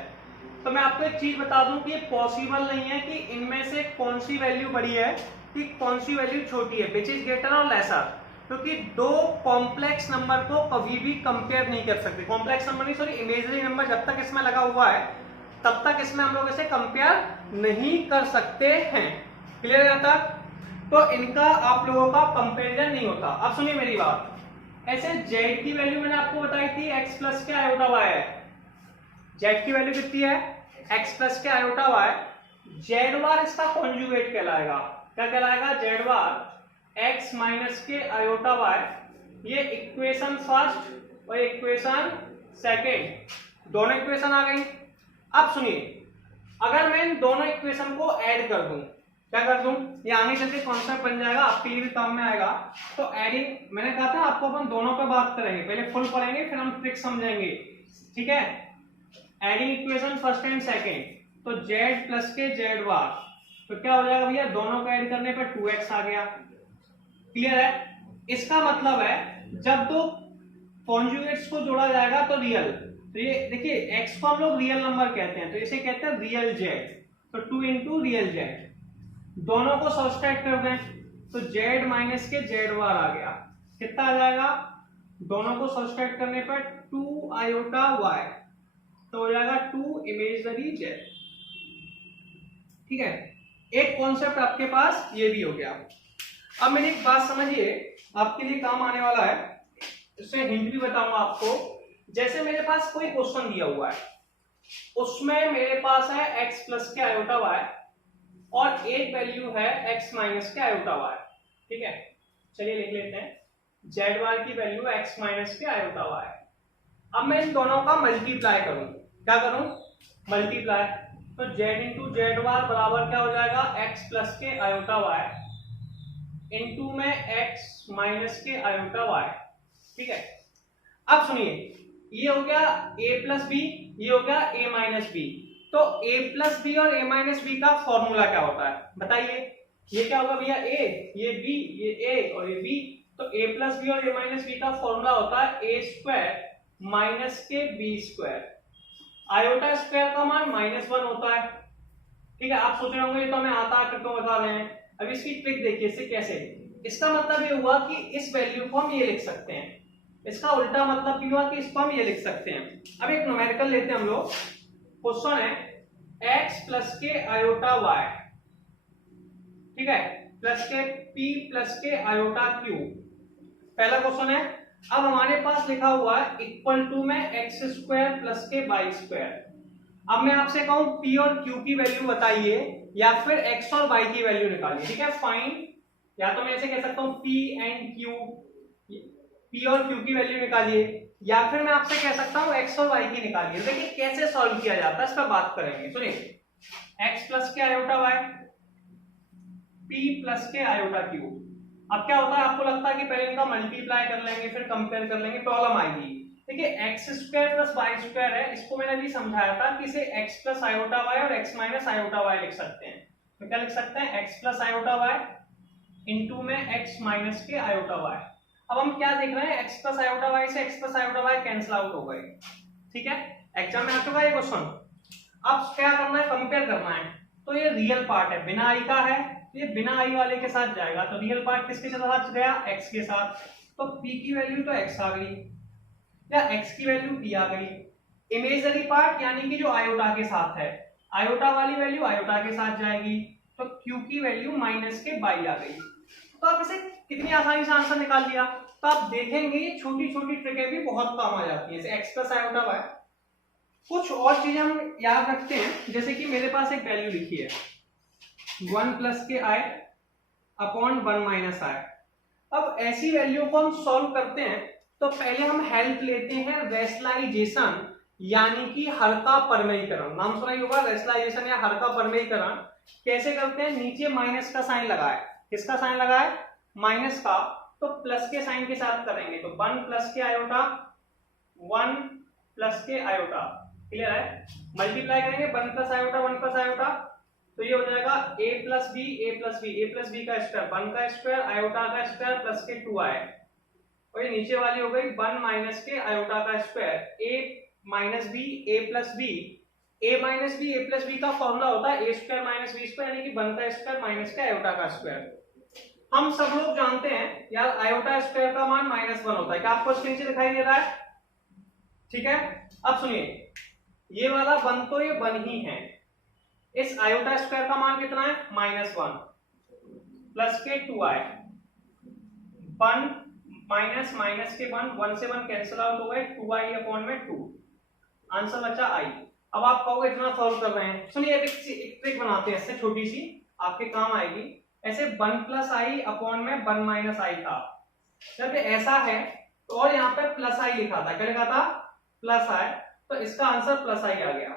तो मैं आपको एक चीज बता दूं कि ये पॉसिबल नहीं है कि इनमें से कौन सी वैल्यू बड़ी है कि कौन सी वैल्यू छोटी है, विच इज ग्रेटर और लेसर, क्योंकि दो कॉम्प्लेक्स नंबर को कभी भी कंपेयर नहीं कर सकते। कॉम्प्लेक्स नंबर नहीं, सॉरी, इमेजिनरी नंबर जब तक इसमें लगा हुआ है तब तक इसमें हम लोग इसे कंपेयर नहीं कर सकते हैं। क्लियर है तक। तो इनका आप लोगों का कंपेरिजन नहीं होता। अब सुनिए मेरी बात, ऐसे जेड की वैल्यू मैंने आपको बताई थी x प्लस के आयोटा y है, जेड की वैल्यू कितनी है, x प्लस के आयोटा y, जेड बार इसका कॉन्जुगेट कहलाएगा। क्या कहलाएगा, जेड बार x माइनस के आयोटा y। ये इक्वेशन फर्स्ट और इक्वेशन सेकेंड, दोनों इक्वेशन आ गई। अब सुनिए, अगर मैं इन दोनों इक्वेशन को ऐड कर दूं, क्या कर दूं, ये आगे चल के कॉन्सेप्ट बन जाएगा, आपके लिए भी काम में आएगा। तो एडिंग, मैंने कहा था आपको अपन दोनों पे बात करेंगे, पहले फुल पढ़ेंगे फिर हम ट्रिक समझेंगे। ठीक है, adding equation first and second, तो z प्लस के z बार, तो क्या हो जाएगा भैया, दोनों को ऐड करने पर 2x आ गया। क्लियर है। इसका मतलब है जब दो कॉन्जुगेट्स को जोड़ा जाएगा तो रियल, तो ये देखिए x को हम लोग रियल नंबर कहते हैं, तो इसे कहते हैं रियल z, तो 2 × रियल z, दोनों को सब्सट्रैक्ट कर दें तो z माइनस के z बार आ गया। कितना आ जाएगा, दोनों को सब्सट्रैक्ट करने पर 2 आयोटा y, तो हो जाएगा 2 इमेजनरी z। ठीक है, एक कॉन्सेप्ट आपके पास ये भी हो गया। अब मेरी एक बात समझिए, आपके लिए काम आने वाला है, इससे हिंट भी बताऊंगा आपको। जैसे मेरे पास कोई क्वेश्चन दिया हुआ है, उसमें मेरे पास है x प्लस के आयोटा y और एक वैल्यू है x माइनस के आयोटा y। ठीक है, चलिए लिख लेते हैं, z बार की वैल्यू है x माइनस के आयोटा y। अब मैं इन दोनों का मल्टीप्लाई करूं, क्या करूं, मल्टीप्लाई, तो z × z बार बराबर क्या हो जाएगा, x प्लस के आयोटा y इनटू में एक्स माइनस के आयोटा वाई। ठीक है, अब सुनिए, ये हो गया a प्लस बी, ये हो गया a माइनस बी। तो a प्लस बी और a माइनस बी का फॉर्मूला क्या होता है बताइए? ये क्या होगा भैया? a, ये b, ये a और ये b। तो a प्लस बी और a माइनस बी का फॉर्मूला होता है a स्क्वायर माइनस के b स्क्वायर। आयोटा स्क्वायर का मान -1 होता है। ठीक है, आप सोच रहे होंगे ये तो हमें आता है, फिर तो बता रहे हैं। अब इसकी ट्रिक देखिए, इससे कैसे। इसका मतलब ये हुआ कि इस वैल्यू को हम ये लिख सकते हैं, इसका उल्टा मतलब ये हुआ कि इसको हम ये लिख सकते हैं। अब एक न्यूमेरिकल लेते हैं हम लोग। क्वेश्चन है x प्लस के आयोटा y, ठीक है, प्लस के p प्लस के आयोटा q। पहला क्वेश्चन है। अब हमारे पास लिखा हुआ है इक्वल टू में एक्स स्क्वायर प्लस के वाई स्क्वायर। अब मैं आपसे कहूं p और q की वैल्यू बताइए या फिर x और y की वैल्यू निकालिए। ठीक है, फाइन, या तो मैं ऐसे कह सकता हूं p एंड q, p और q की वैल्यू निकालिए, या फिर मैं आपसे कह सकता हूं x और y की निकालिए। देखिए कैसे सॉल्व किया जाता है, इस पर बात करेंगे। सुनिए, x प्लस के आयोटा y, p प्लस के आयोटा q। अब क्या होता है, आपको लगता है कि पहले इनका मल्टीप्लाई कर लेंगे फिर कंपेयर कर लेंगे, प्रॉब्लम आएगी। देखिए X square plus Y square है, इसको मैंने अभी समझाया था कि इसे एक्स प्लस आयोटा वाई और एक्स माइनस आयोटा वाई लिख सकते हैं। तो क्या लिख सकते हैं? X plus iota Y into में एक्स माइनस के आयोटा वाई। अब हम क्या देख रहे हैं, एक्स प्लस आयोटा वाई से X plus iota Y cancel out हो गए। ठीक है, एग्जाम में आ चुका है ये क्वेश्चन। अब क्या करना है, कंपेयर करना है। तो ये रियल पार्ट है, बिना आई का है, ये बिना आई वाले के साथ जाएगा। तो रियल पार्ट किसके साथ गया? x के साथ। तो p की वैल्यू तो x आ गई, या x की वैल्यू p आ गई। इमेजरी पार्ट यानी कि जो आयोटा के साथ है, आयोटा वाली वैल्यू आयोटा के साथ जाएगी। तो q की वैल्यू माइनस के बाई आ गई। तो आप इसे कितनी आसानी से आंसर निकाल लिया। तो आप देखेंगे ये छोटी छोटी ट्रिकें भी बहुत काम आ जाती है, जैसे x प्लस आयोटा वाई। कुछ और चीजें हम याद रखते हैं, जैसे कि मेरे पास एक वैल्यू लिखी है 1 प्लस के आई अपॉन 1 माइनस आई। अब ऐसी वैल्यू को हम सॉल्व करते हैं तो पहले हम हेल्प लेते हैं वेस्लाइजेशन, यानी कि हल्का परमेयीकरण। नाम सुना ही होगा, वेस्लाइजेशन या हल्का परमेयीकरण। कैसे करते हैं? नीचे माइनस का साइन लगाए, किसका साइन लगाए? माइनस का। तो प्लस के साइन के साथ करेंगे, तो 1 प्लस के आयोटा 1 प्लस के आयोटा, क्लियर है? मल्टीप्लाई करेंगे 1 प्लस आयोटा 1 प्लस आयोटा, तो ये हो जाएगा a plus B, A plus B, A plus B का स्क्वायर 1 का स्क्वायर आयोटा का स्क्वायर प्लस के 2 आए, और ये नीचे वाली हो गई 1 माइनस के आयोटा का square a minus B, A plus B. a minus B, A plus B का फॉर्मूला होता है a square minus B square, यानी कि 1 का स्क्वायर माइनस के आयोटा का स्क्वायर। हम सब लोग जानते हैं यार आयोटा स्क्वायर का मान -1 होता है। क्या आपको स्क्रीन से दिखाई दे रहा है? ठीक है, अब सुनिए, ये वाला 1 तो ये 1 ही है। इस आयोटा स्क्वायर का मान कितना है? -1 प्लस के 2 आए, 1 माइनस माइनस के 1 से 1 कैंसिल आउट हो गए, 2i अपॉन में 2, आंसर बचा i। अब आप कहोगे इतना सॉल्व कर रहे हैं, सुनिए एक ट्रिक बनाते हैं इससे, छोटी सी आपके काम आएगी। ऐसे 1 प्लस आई अपॉन में 1 माइनस आई था, जब ऐसा है तो और यहाँ पे प्लस आई लिखा था, क्या लिखा था? प्लस आई, तो इसका आंसर प्लस आई आ गया।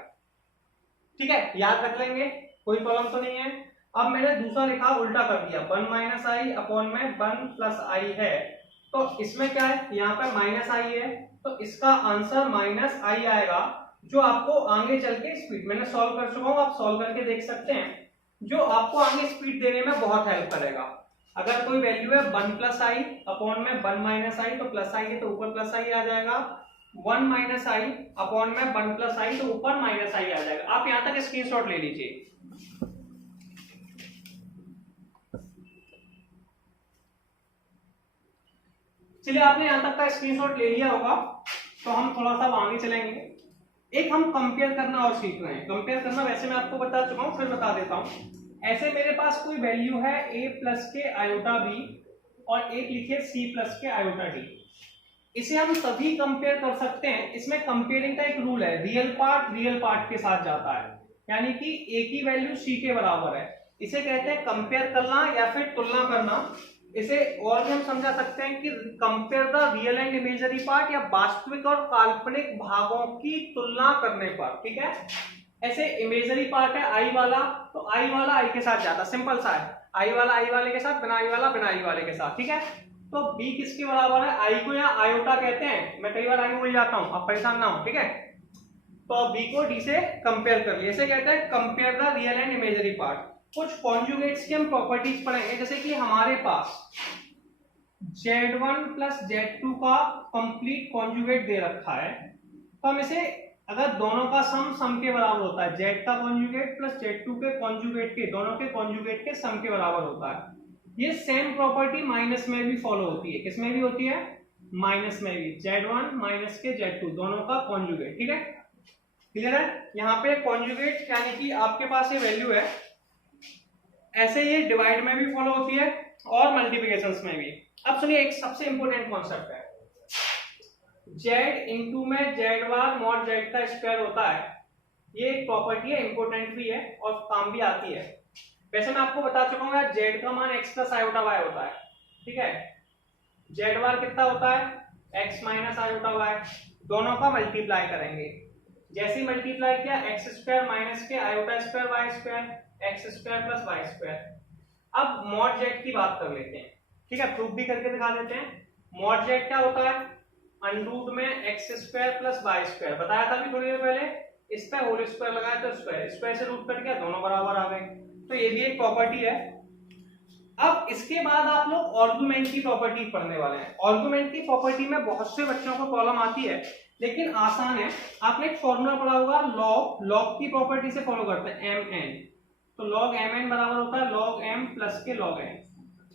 ठीक है, याद रख लेंगे, कोई प्रॉब्लम तो नहीं है। अब मैंने दूसरा लिखा उल्टा कर दिया, 1 माइनस आई अपॉन में 1 प्लस आई है, तो इसमें क्या है? यहाँ पर माइनस आई है, तो इसका आंसर माइनस आई आएगा, जो आपको आगे चल के स्पीड, मैंने सॉल्व कर चुका हूँ, आप सॉल्व करके देख सकते हैं, जो आपको आगे स्पीड देने में बहुत हेल्प करेगा। अगर कोई वैल्यू है 1 प्लस आई अपॉन में 1 माइनस आई, तो प्लस आई है तो ऊपर प्लस आई आ जाएगा, 1 माइनस आई अपॉन में 1 प्लस आई तो ऊपर माइनस आई आ जाएगा। आप यहां तक स्क्रीनशॉट ले लीजिए। चलिए, आपने यहां तक का स्क्रीनशॉट ले लिया होगा, तो हम थोड़ा सा आगे चलेंगे। एक हम कंपेयर करना और सीख रहे हैं। कंपेयर करना वैसे मैं आपको बता चुका हूं, फिर बता देता हूं। ऐसे मेरे पास कोई वैल्यू है a प्लस के आयोटा b और एक लिखे c प्लस के आयोटा d। इसे हम तभी कंपेयर कर सकते हैं, इसमें कंपेयरिंग का एक रूल है, रियल पार्ट के साथ जाता है, यानी कि a की वैल्यू c के बराबर है। इसे कहते हैं कंपेयर करना या फिर तुलना करना। इसे और भी हम समझा सकते हैं कि compare the real and imagery part, या वास्तविक और काल्पनिक भागों की तुलना करने पर। ठीक है, ऐसे इमेजरी पार्ट है आई वाला, तो आई वाला आई के साथ जाता, सिंपल सा है, आई वाला आई वाले के साथ, बिना आई वाला बिना आई वाले के साथ, ठीक है। तो बी किसके बराबर है, आई को यहाँ आयोटा कहते हैं, मैं कई बार आई भूल जाता हूँ, आप परेशान ना हो, ठीक है। तो बी को डी से कंपेयर कर लिया, इसे कहते हैं compare the real and imagery part. कुछ कॉन्जुगेट्स की हम प्रॉपर्टीज पढ़ेंगे, जैसे कि हमारे पास Z1 प्लस Z2 का कंप्लीट कॉन्जुगेट दे रखा है, तो हम इसे अगर दोनों का सम के बराबर होता है, Z का कॉन्जुगेट प्लस Z2 के कॉन्जुगेट के, दोनों के कॉन्जुगेट के सम के बराबर होता है। ये सेम प्रॉपर्टी माइनस में भी फॉलो होती है, किसमें भी होती है, माइनस में भी, Z1 माइनस के Z2 दोनों का कॉन्जुगेट, ठीक है, क्लियर है। यहाँ पे कॉन्जुगेट यानी कि आपके पास ये वैल्यू है, ऐसे ये डिवाइड में भी फॉलो होती है और मल्टीप्लिकेशंस में भी। अब सुनिए एक सबसे इंपॉर्टेंट कॉन्सेप्ट है, Z इंटू में Z बार मॉड Z का स्क्वायर होता है, ये एक प्रॉपर्टी है, इंपॉर्टेंट भी है और काम भी आती है। वैसे मैं आपको बता चुका हूँ Z का मान x प्लस आयोटा y होता है, ठीक है। Z बार कितना होता है, x माइनस आयोटा y, दोनों का मल्टीप्लाई करेंगे, जैसे ही मल्टीप्लाई किया x स्क्वायर माइनस के iota square y square, x square plus y square. अब मॉड Z की बात कर लेते हैं, ठीक है, प्रूफ भी करके दिखा देते हैं। मॉड Z क्या होता है, अंडरूट में X square plus Y square, बताया था अभी थोड़ी देर पहले, इस पे होल स्क्वायर लगाया तो स्क्वायर, स्क्वायर से रूट कट गया, दोनों बराबर आ गए, तो ये भी एक प्रॉपर्टी है। अब इसके बाद आप लोग आर्गुमेंट की प्रॉपर्टी पढ़ने वाले हैं। आर्गुमेंट की प्रॉपर्टी में बहुत से बच्चों को प्रॉब्लम आती है, लेकिन आसान है। आपने एक फॉर्मूला पढ़ा होगा, लॉग की प्रॉपर्टी से फॉलो करते हैं, एम एन, तो लॉग एम एन बराबर होता है लॉग एम प्लस के लॉग एन,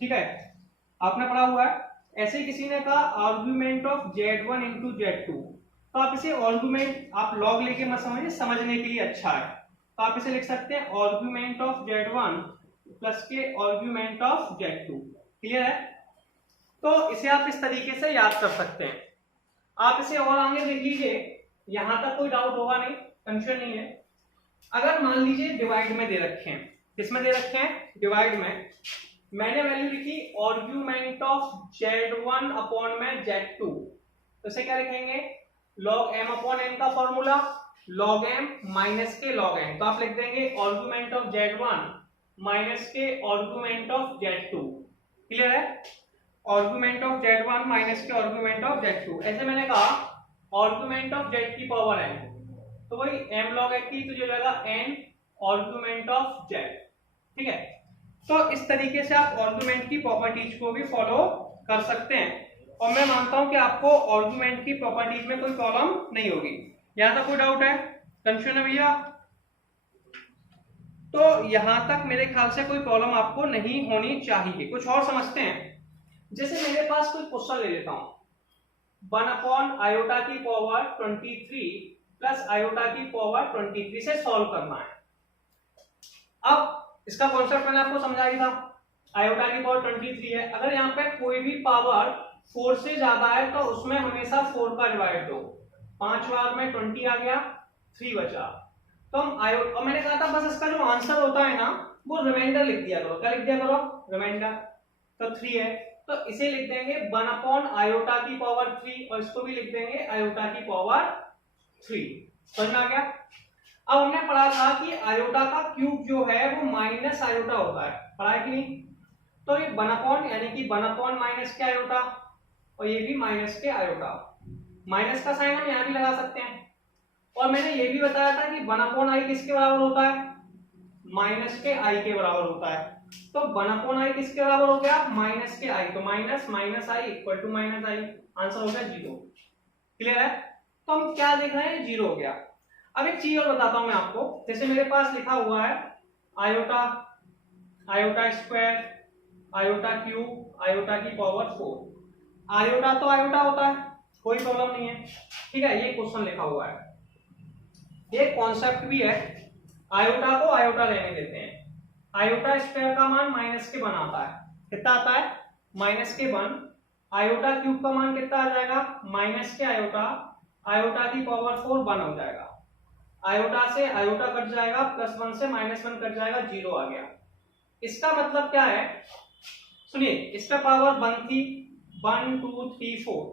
ठीक है, आपने पढ़ा हुआ है। ऐसे किसी ने कहा argument of Z1 into Z2, तो आप इसे आर्गुमेंट, आप लॉग लेके मत समझिए, समझने के लिए अच्छा है, तो आप इसे लिख सकते हैं आर्गुमेंट ऑफ Z1 प्लस के आर्गुमेंट ऑफ Z2, क्लियर है। तो इसे आप इस तरीके से याद कर सकते हैं। आप इसे और आगे देख लीजिए, यहां तक कोई डाउट होगा नहीं, कंफ्यूजन नहीं है। अगर मान लीजिए डिवाइड में दे रखे हैं, किसमें दे रखे हैं, डिवाइड में, मैंने वैल्यू लिखी आर्गुमेंट ऑफ Z1 अपॉन में Z2, तो इसे क्या लिखेंगे, log m अपॉन n का फॉर्मूला log m माइनस के log n, तो आप लिख देंगे आर्गुमेंट ऑफ Z1 माइनस के आर्गुमेंट ऑफ Z2, क्लियर है, आर्गुमेंट ऑफ Z1 माइनस के आर्गुमेंट ऑफ Z2। ऐसे मैंने कहा आर्गुमेंट ऑफ Z की पावर n, तो वही m log n की, तो जो जाएगा n आर्गुमेंट ऑफ Z, ठीक है। तो इस तरीके से आप आर्गुमेंट की प्रॉपर्टीज को भी फॉलो कर सकते हैं, और मैं मानता हूं कि आपको आर्गुमेंट की प्रॉपर्टीज में कोई प्रॉब्लम नहीं होगी। यहां तक कोई डाउट है, कंफ्यूजन है भैया, तो यहां तक मेरे ख्याल से कोई प्रॉब्लम आपको नहीं होनी चाहिए। कुछ और समझते हैं, जैसे मेरे पास कोई क्वेश्चन ले लेता हूं, 1 अपॉन आयोटा की पावर 23 प्लस आयोटा की पावर 23 से सॉल्व करना है। अब इसका कॉन्सेप्ट मैंने आपको समझाया था, आयोटा की पावर 23 है, अगर यहाँ पे कोई भी पावर 4 से ज्यादा है तो उसमें हमेशा 4 का डिवाइड दो, 5 बार में 20 आ गया, 3 बचा, तो हम और मैंने कहा था बस इसका जो आंसर होता है ना वो रिमाइंडर लिख दिया करो, क्या लिख दिया करो, रिमाइंडर, तो 3 है, तो इसे लिख देंगे 1 अपॉन आयोटा की पावर 3, और इसको भी लिख देंगे आयोटा की पावर 3, समझ में आ गया। अब हमने पढ़ा था कि आयोटा का क्यूब जो है वो माइनस आयोटा होता है, पढ़ा है कि नहीं, तो ये 1 अपॉन यानी कि 1 अपॉन माइनस के आयोटा, और ये भी माइनस के आयोटा, माइनस का साइन हम यहाँ भी लगा सकते हैं। और मैंने ये भी बताया था कि 1 अपॉन आई किसके बराबर होता है, माइनस के आई के बराबर होता है, तो 1 अपॉन आई किसके बराबर हो गया, माइनस के आई, तो minus minus I equal to minus I, answer हो गया 0, क्लियर है। तो हम क्या देख रहे हैं, 0 हो गया। अब एक चीज और बताता हूं मैं आपको, जैसे मेरे पास लिखा हुआ है iota, iota square, iota cube, iota की पावर 4, आयोटा तो आयोटा होता है, कोई प्रॉब्लम नहीं है, ठीक है, ये क्वेश्चन लिखा हुआ है, ये कॉन्सेप्ट भी है, आयोटा को आयोटा लेने देते हैं। आयोटा स्क्वायर का मान माइनस के 1 आता है, कितना आता है, माइनस के 1, आयोटा क्यूब का मान कितना आ जाएगा, माइनस के आयोटा, आयोटा की पावर 4 1 हो जाएगा, आयोटा से आयोटा कट जाएगा, +1 से -1 कट जाएगा, 0 आ गया। इसका मतलब क्या है, सुनिए, इसका पावर 1 थी, 1 2 3 4,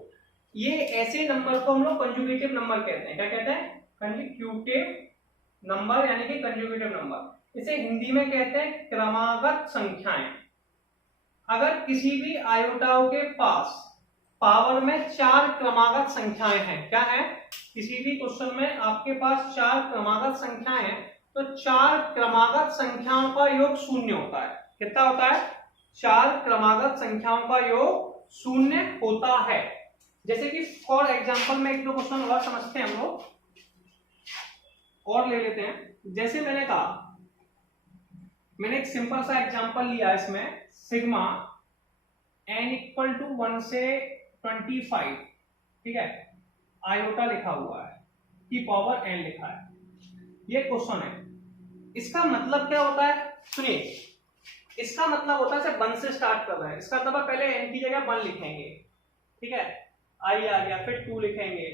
ये ऐसे नंबर को हम लोग कंजुगेटिव नंबर कहते हैं, क्या कहते हैं, कंजुगेटिव नंबर यानी कि कंजुगेटिव नंबर। इसे हिंदी में कहते हैं क्रमागत संख्याएं। अगर किसी भी आयोटाओं के पास पावर में 4 क्रमागत संख्याएं हैं, क्या है, किसी भी क्वेश्चन में आपके पास 4 क्रमागत संख्याएं हैं, तो 4 क्रमागत संख्याओं का योग शून्य होता है। कितना होता है? 4 क्रमागत संख्याओं का योग शून्य होता है। जैसे कि फॉर एग्जांपल में एक दो क्वेश्चन और समझते हैं हम लोग, और ले लेते हैं। जैसे मैंने कहा, मैंने एक सिंपल सा एग्जांपल लिया इसमें, सिग्मा n इक्वल टू 1 से 25, ठीक है, आयोटा लिखा हुआ है, की पावर n लिखा है, ये क्वेश्चन है। इसका मतलब क्या होता है? सुनिए, इसका मतलब होता है जैसे 1 से स्टार्ट कर रहे हैं, इसका मतलब पहले n की जगह 1 लिखेंगे, ठीक है, i आ गया, फिर 2 लिखेंगे,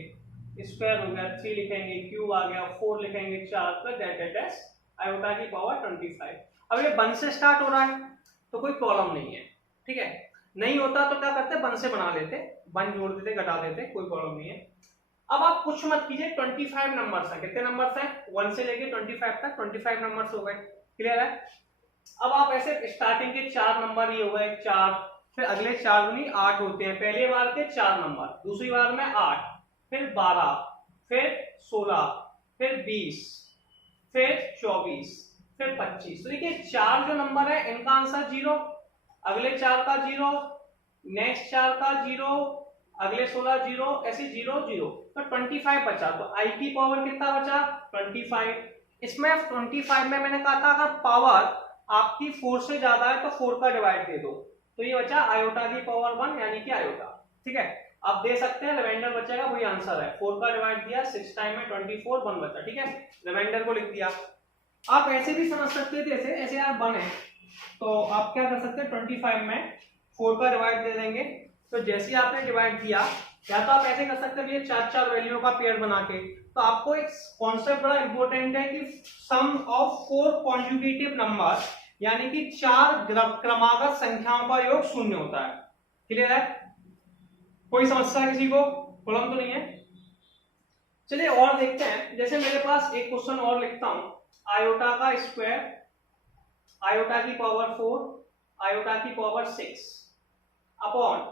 स्क्वायर हो गया, 3 लिखेंगे, क्यूब आ गया, 4 लिखेंगे, 4 प्लस दैट आयोटा की पावर 25। अब ये 1 से स्टार्ट हो रहा है तो कोई प्रॉब्लम नहीं है, ठीक है। नहीं होता तो क्या करते, 1 से बना लेते, 1 जोड़ देते, घटा देते, कोई प्रॉब्लम नहीं है। अब आप कुछ मत कीजिए, 25 नंबर्स हैं। कितने नंबर्स हैं? 1 से लेके 25 तक 25 नंबर्स हो गए, क्लियर है। अब आप ऐसे स्टार्टिंग के 4 नंबर ही हो गए, 4, फिर अगले 4 दूनी 8 होते हैं, पहले बार के 4 नंबर, दूसरी बार में 8, फिर 12, फिर 16, फिर 20, फिर 24, फिर 25। तो देखिए 4 जो नंबर है इनका आंसर 0, अगले 4 का 0, नेक्स्ट 4 का 0, अगले 16 0, ऐसे 0 0, तो 25 बचा। तो आई की पावर कितना बचा? 25। इसमें 25 में मैंने कहा था अगर पावर आपकी 4 से ज्यादा है तो 4 का डिवाइड दे दो, तो ये बचा आयोटा की पावर 1 यानी कि आयोटा, ठीक है। आप दे सकते हैं, रिमाइंडर बचेगा, वही आंसर है। 4 का डिवाइड दिया, 6 टाइम में 24, 1 बचा, ठीक है, रिमाइंडर को लिख दिया। आप ऐसे भी समझ सकते थे, ऐसे यार 1 है तो आप क्या कर सकते हैं, 25 में 4 का डिवाइड दे देंगे। तो जैसे आपने डिवाइड दिया, या तो आप ऐसे कर सकते हैं ये 4 वैल्यू का पेयर बना के। तो आपको एक कॉन्सेप्ट बड़ा इंपॉर्टेंट है कि सम ऑफ 4 कॉन्जुगेटिव नंबर, यानी कि 4 क्रमागत संख्याओं का योग शून्य होता है, क्लियर है। कोई समस्या किसी को? प्रॉब्लम तो नहीं है। चलिए और देखते हैं। जैसे मेरे पास एक क्वेश्चन और लिखता हूं, आयोटा का स्क्वायर, आयोटा की पावर 4, आयोटा की पावर 6 अपॉन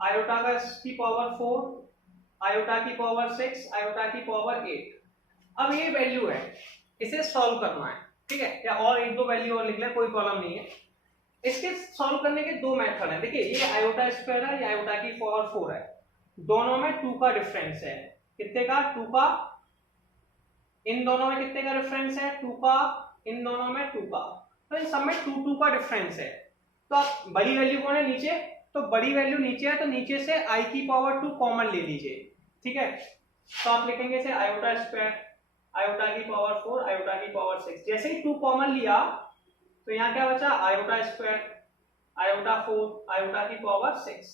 आयोटा का की पावर 4, आयोटा की पावर 6, आयोटा की पावर 8। अब ये वैल्यू है, इसे सॉल्व करना है, ठीक है, या और एक दो वैल्यू और लिख ले, कोई प्रॉब्लम नहीं है। इसके सॉल्व करने के 2 मेथड हैं। देखिए ये आयोटा स्क्वायर है, ये आयोटा की पावर 4 है, दोनों में 2 का डिफरेंस है। कितने का? 2 का। इन दोनों में कितने का डिफरेंस है? 2 का। इन दोनों में 2 का। तो इन सब में 2 का डिफरेंस है। तो आप बड़ी वैल्यू कौन है? नीचे, तो बड़ी वैल्यू नीचे है, तो नीचे से i की पावर 2 कॉमन ले लीजिए, ठीक है। तो आप लिखेंगे इसे आयोटा स्क्वायर, आयोटा की पावर 4, आयोटा की पावर 6। जैसे ही 2 कॉमन लिया तो यहाँ क्या बचा? आयोटा स्क्वायर, आयोटा 4, आयोटा की पावर 6।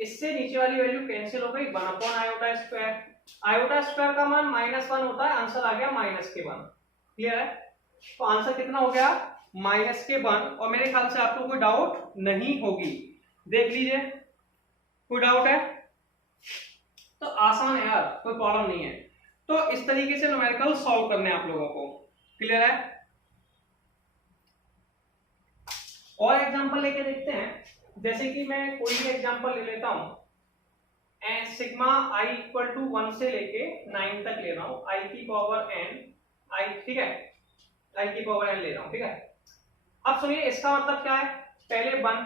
इससे नीचे वाली वैल्यू कैंसिल हो गई, 1 upon iota square. Iota square का मान -1 होता है, आंसर आ गया -1। क्लियर है? तो आंसर कितना हो गया? -1। और मेरे ख्याल से आपको कोई डाउट नहीं होगी, देख लीजिए, कोई डाउट है? तो आसान है यार, कोई प्रॉब्लम नहीं है। तो इस तरीके से न्यूमेरिकल सॉल्व करने हैं आप लोगों को, क्लियर है। और एग्जांपल लेके देखते हैं। जैसे कि मैं कोई भी एग्जांपल ले लेता हूं, सिग्मा i इक्वल टू 1 से लेके 9 तक ले रहा हूं, i की पावर n, i, ठीक है, i की पावर n ले रहा हूं, ठीक है। अब सुनिए इसका मतलब क्या है, पहले 1,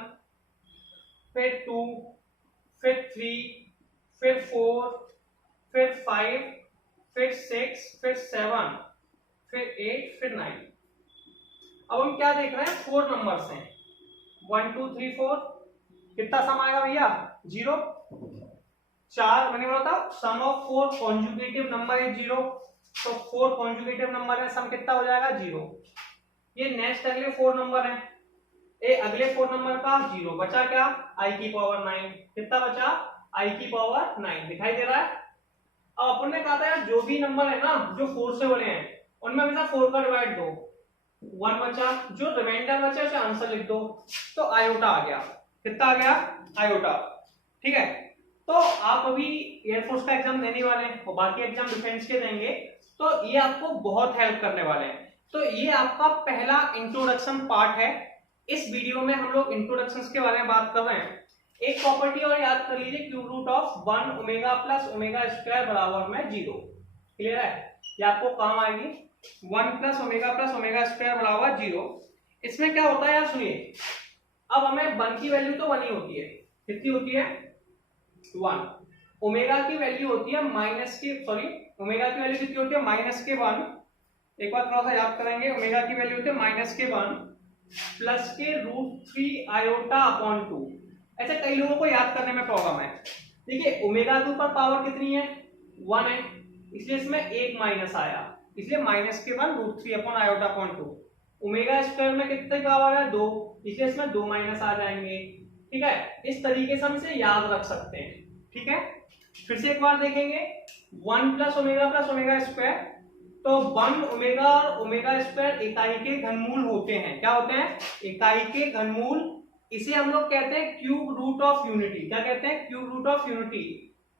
फिर 2, फिर 3, फिर 4, फिर 5, फिर 6, फिर 7, फिर 8, फिर 9। अब हम क्या देख रहे हैं? 4 नंबर्स हैं, 1 2 3 4। कितना सम आएगा भैया? 0। 4 मैंने बोला था सम ऑफ 4 कॉन्जुगेटिव नंबर इज 0, तो 4 कॉन्जुगेटिव नंबर है, सम कितना हो जाएगा? 0। ये नेक्स्ट अगले 4 नंबर हैं, ए अगले 4 नंबर का 0 बचा, क्या? i की पावर 9। कितना बचा? i की पावर 9, दिखाई दे रहा है। अब अपन ने कहा था यार जो भी नंबर है ना जो 4 से बड़े हैं उनमें हमेशा 4 का डिवाइड दो, 1 बचा, जो रिमाइंडर बचा उसे आंसर लिख दो। तो आयोटा आ गया, कितना आ गया? आयोटा, ठीक है। तो आप अभी एयरफोर्स का एग्जाम देने वाले हैं और बाकी एग्जाम डिफेंस के देंगे, तो ये आपको बहुत हेल्प करने वाले हैं। तो ये आपका पहला इंट्रोडक्शन पार्ट है। इस वीडियो में हम लोग इंट्रोडक्शंस के बारे में बात कर रहे हैं। एक प्रॉपर्टी और याद कर लीजिए, cube root of 1 omega plus omega square बराबर में 0। क्लियर है? ये आपको काम आएगी। 1 प्लस ओमेगा स्क्वायर बराबर 0। इसमें क्या होता है यार, सुनिए। अब हमें 1 की वैल्यू तो 1 ही होती है। कितनी होती है? 1। ओमेगा की वैल्यू होती है ओमेगा की वैल्यू कितनी होती है? -1। एक बार थोड़ा सा याद करेंगे। ओमेगा की वैल्यू होती है -1 प्लस के √3 आयोटा अपॉन 2। ऐसे कई लोगों को याद करने में प्रॉब्लम है। देखिए, ओमेगा के ऊपर पावर कितनी है? 1 है, इसलिए इसमें एक माइनस आया, इसलिए -1 √3 upon iota upon 2। Omega square में कितने पावर है? 2, इसलिए इसमें 2 माइनस आ जाएंगे। ठीक है, इस तरीके से हम इसे याद रख सकते हैं। ठीक है, फिर से एक बार देखेंगे। 1 प्लस ओमेगा स्क्वायर, तो 1 ओमेगा और ओमेगा स्क्वायर इकाई के घनमूल होते हैं। क्या होते हैं? इकाई के घनमूल। इसे हम लोग कहते हैं क्यूब रूट ऑफ यूनिटी। क्या कहते हैं? Cube root of unity.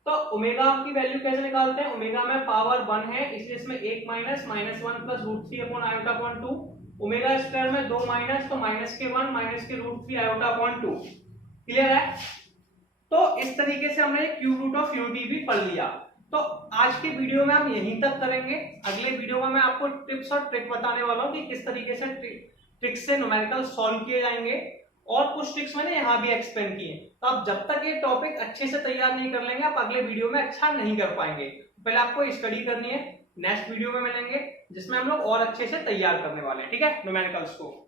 तो ओमेगा की वैल्यू कैसे निकालते हैं? ओमेगा में पावर 1 है, इसलिए इसमें एक minus -1 plus √3 upon iota upon 2। Omega square में 2 माइनस, तो -1 -√3 आयोटा अपॉन 2। क्लियर है? तो इस तरीके से हमने क्यूब रूट ऑफ यूनिटी भी पढ़ लिया। तो आज के वीडियो में हम यहीं तक करेंगे। अगले वीडियो में मैं आपको टिप्स और ट्रिक बताने वाला हूँ कि किस तरीके से ट्रिक से न्यूमेरिकल सॉल्व किए जाएंगे, और कुछ ट्रिक्स मैंने यहाँ भी एक्सप्लेन किए। तो आप जब तक ये टॉपिक अच्छे से तैयार नहीं कर लेंगे, आप अगले वीडियो में अच्छा नहीं कर पाएंगे। पहले आपको स्टडी करनी है। नेक्स्ट वीडियो में मिलेंगे जिसमें हम लोग और अच्छे से तैयार करने वाले हैं। ठीक है, न्यूमेरिकल्स को।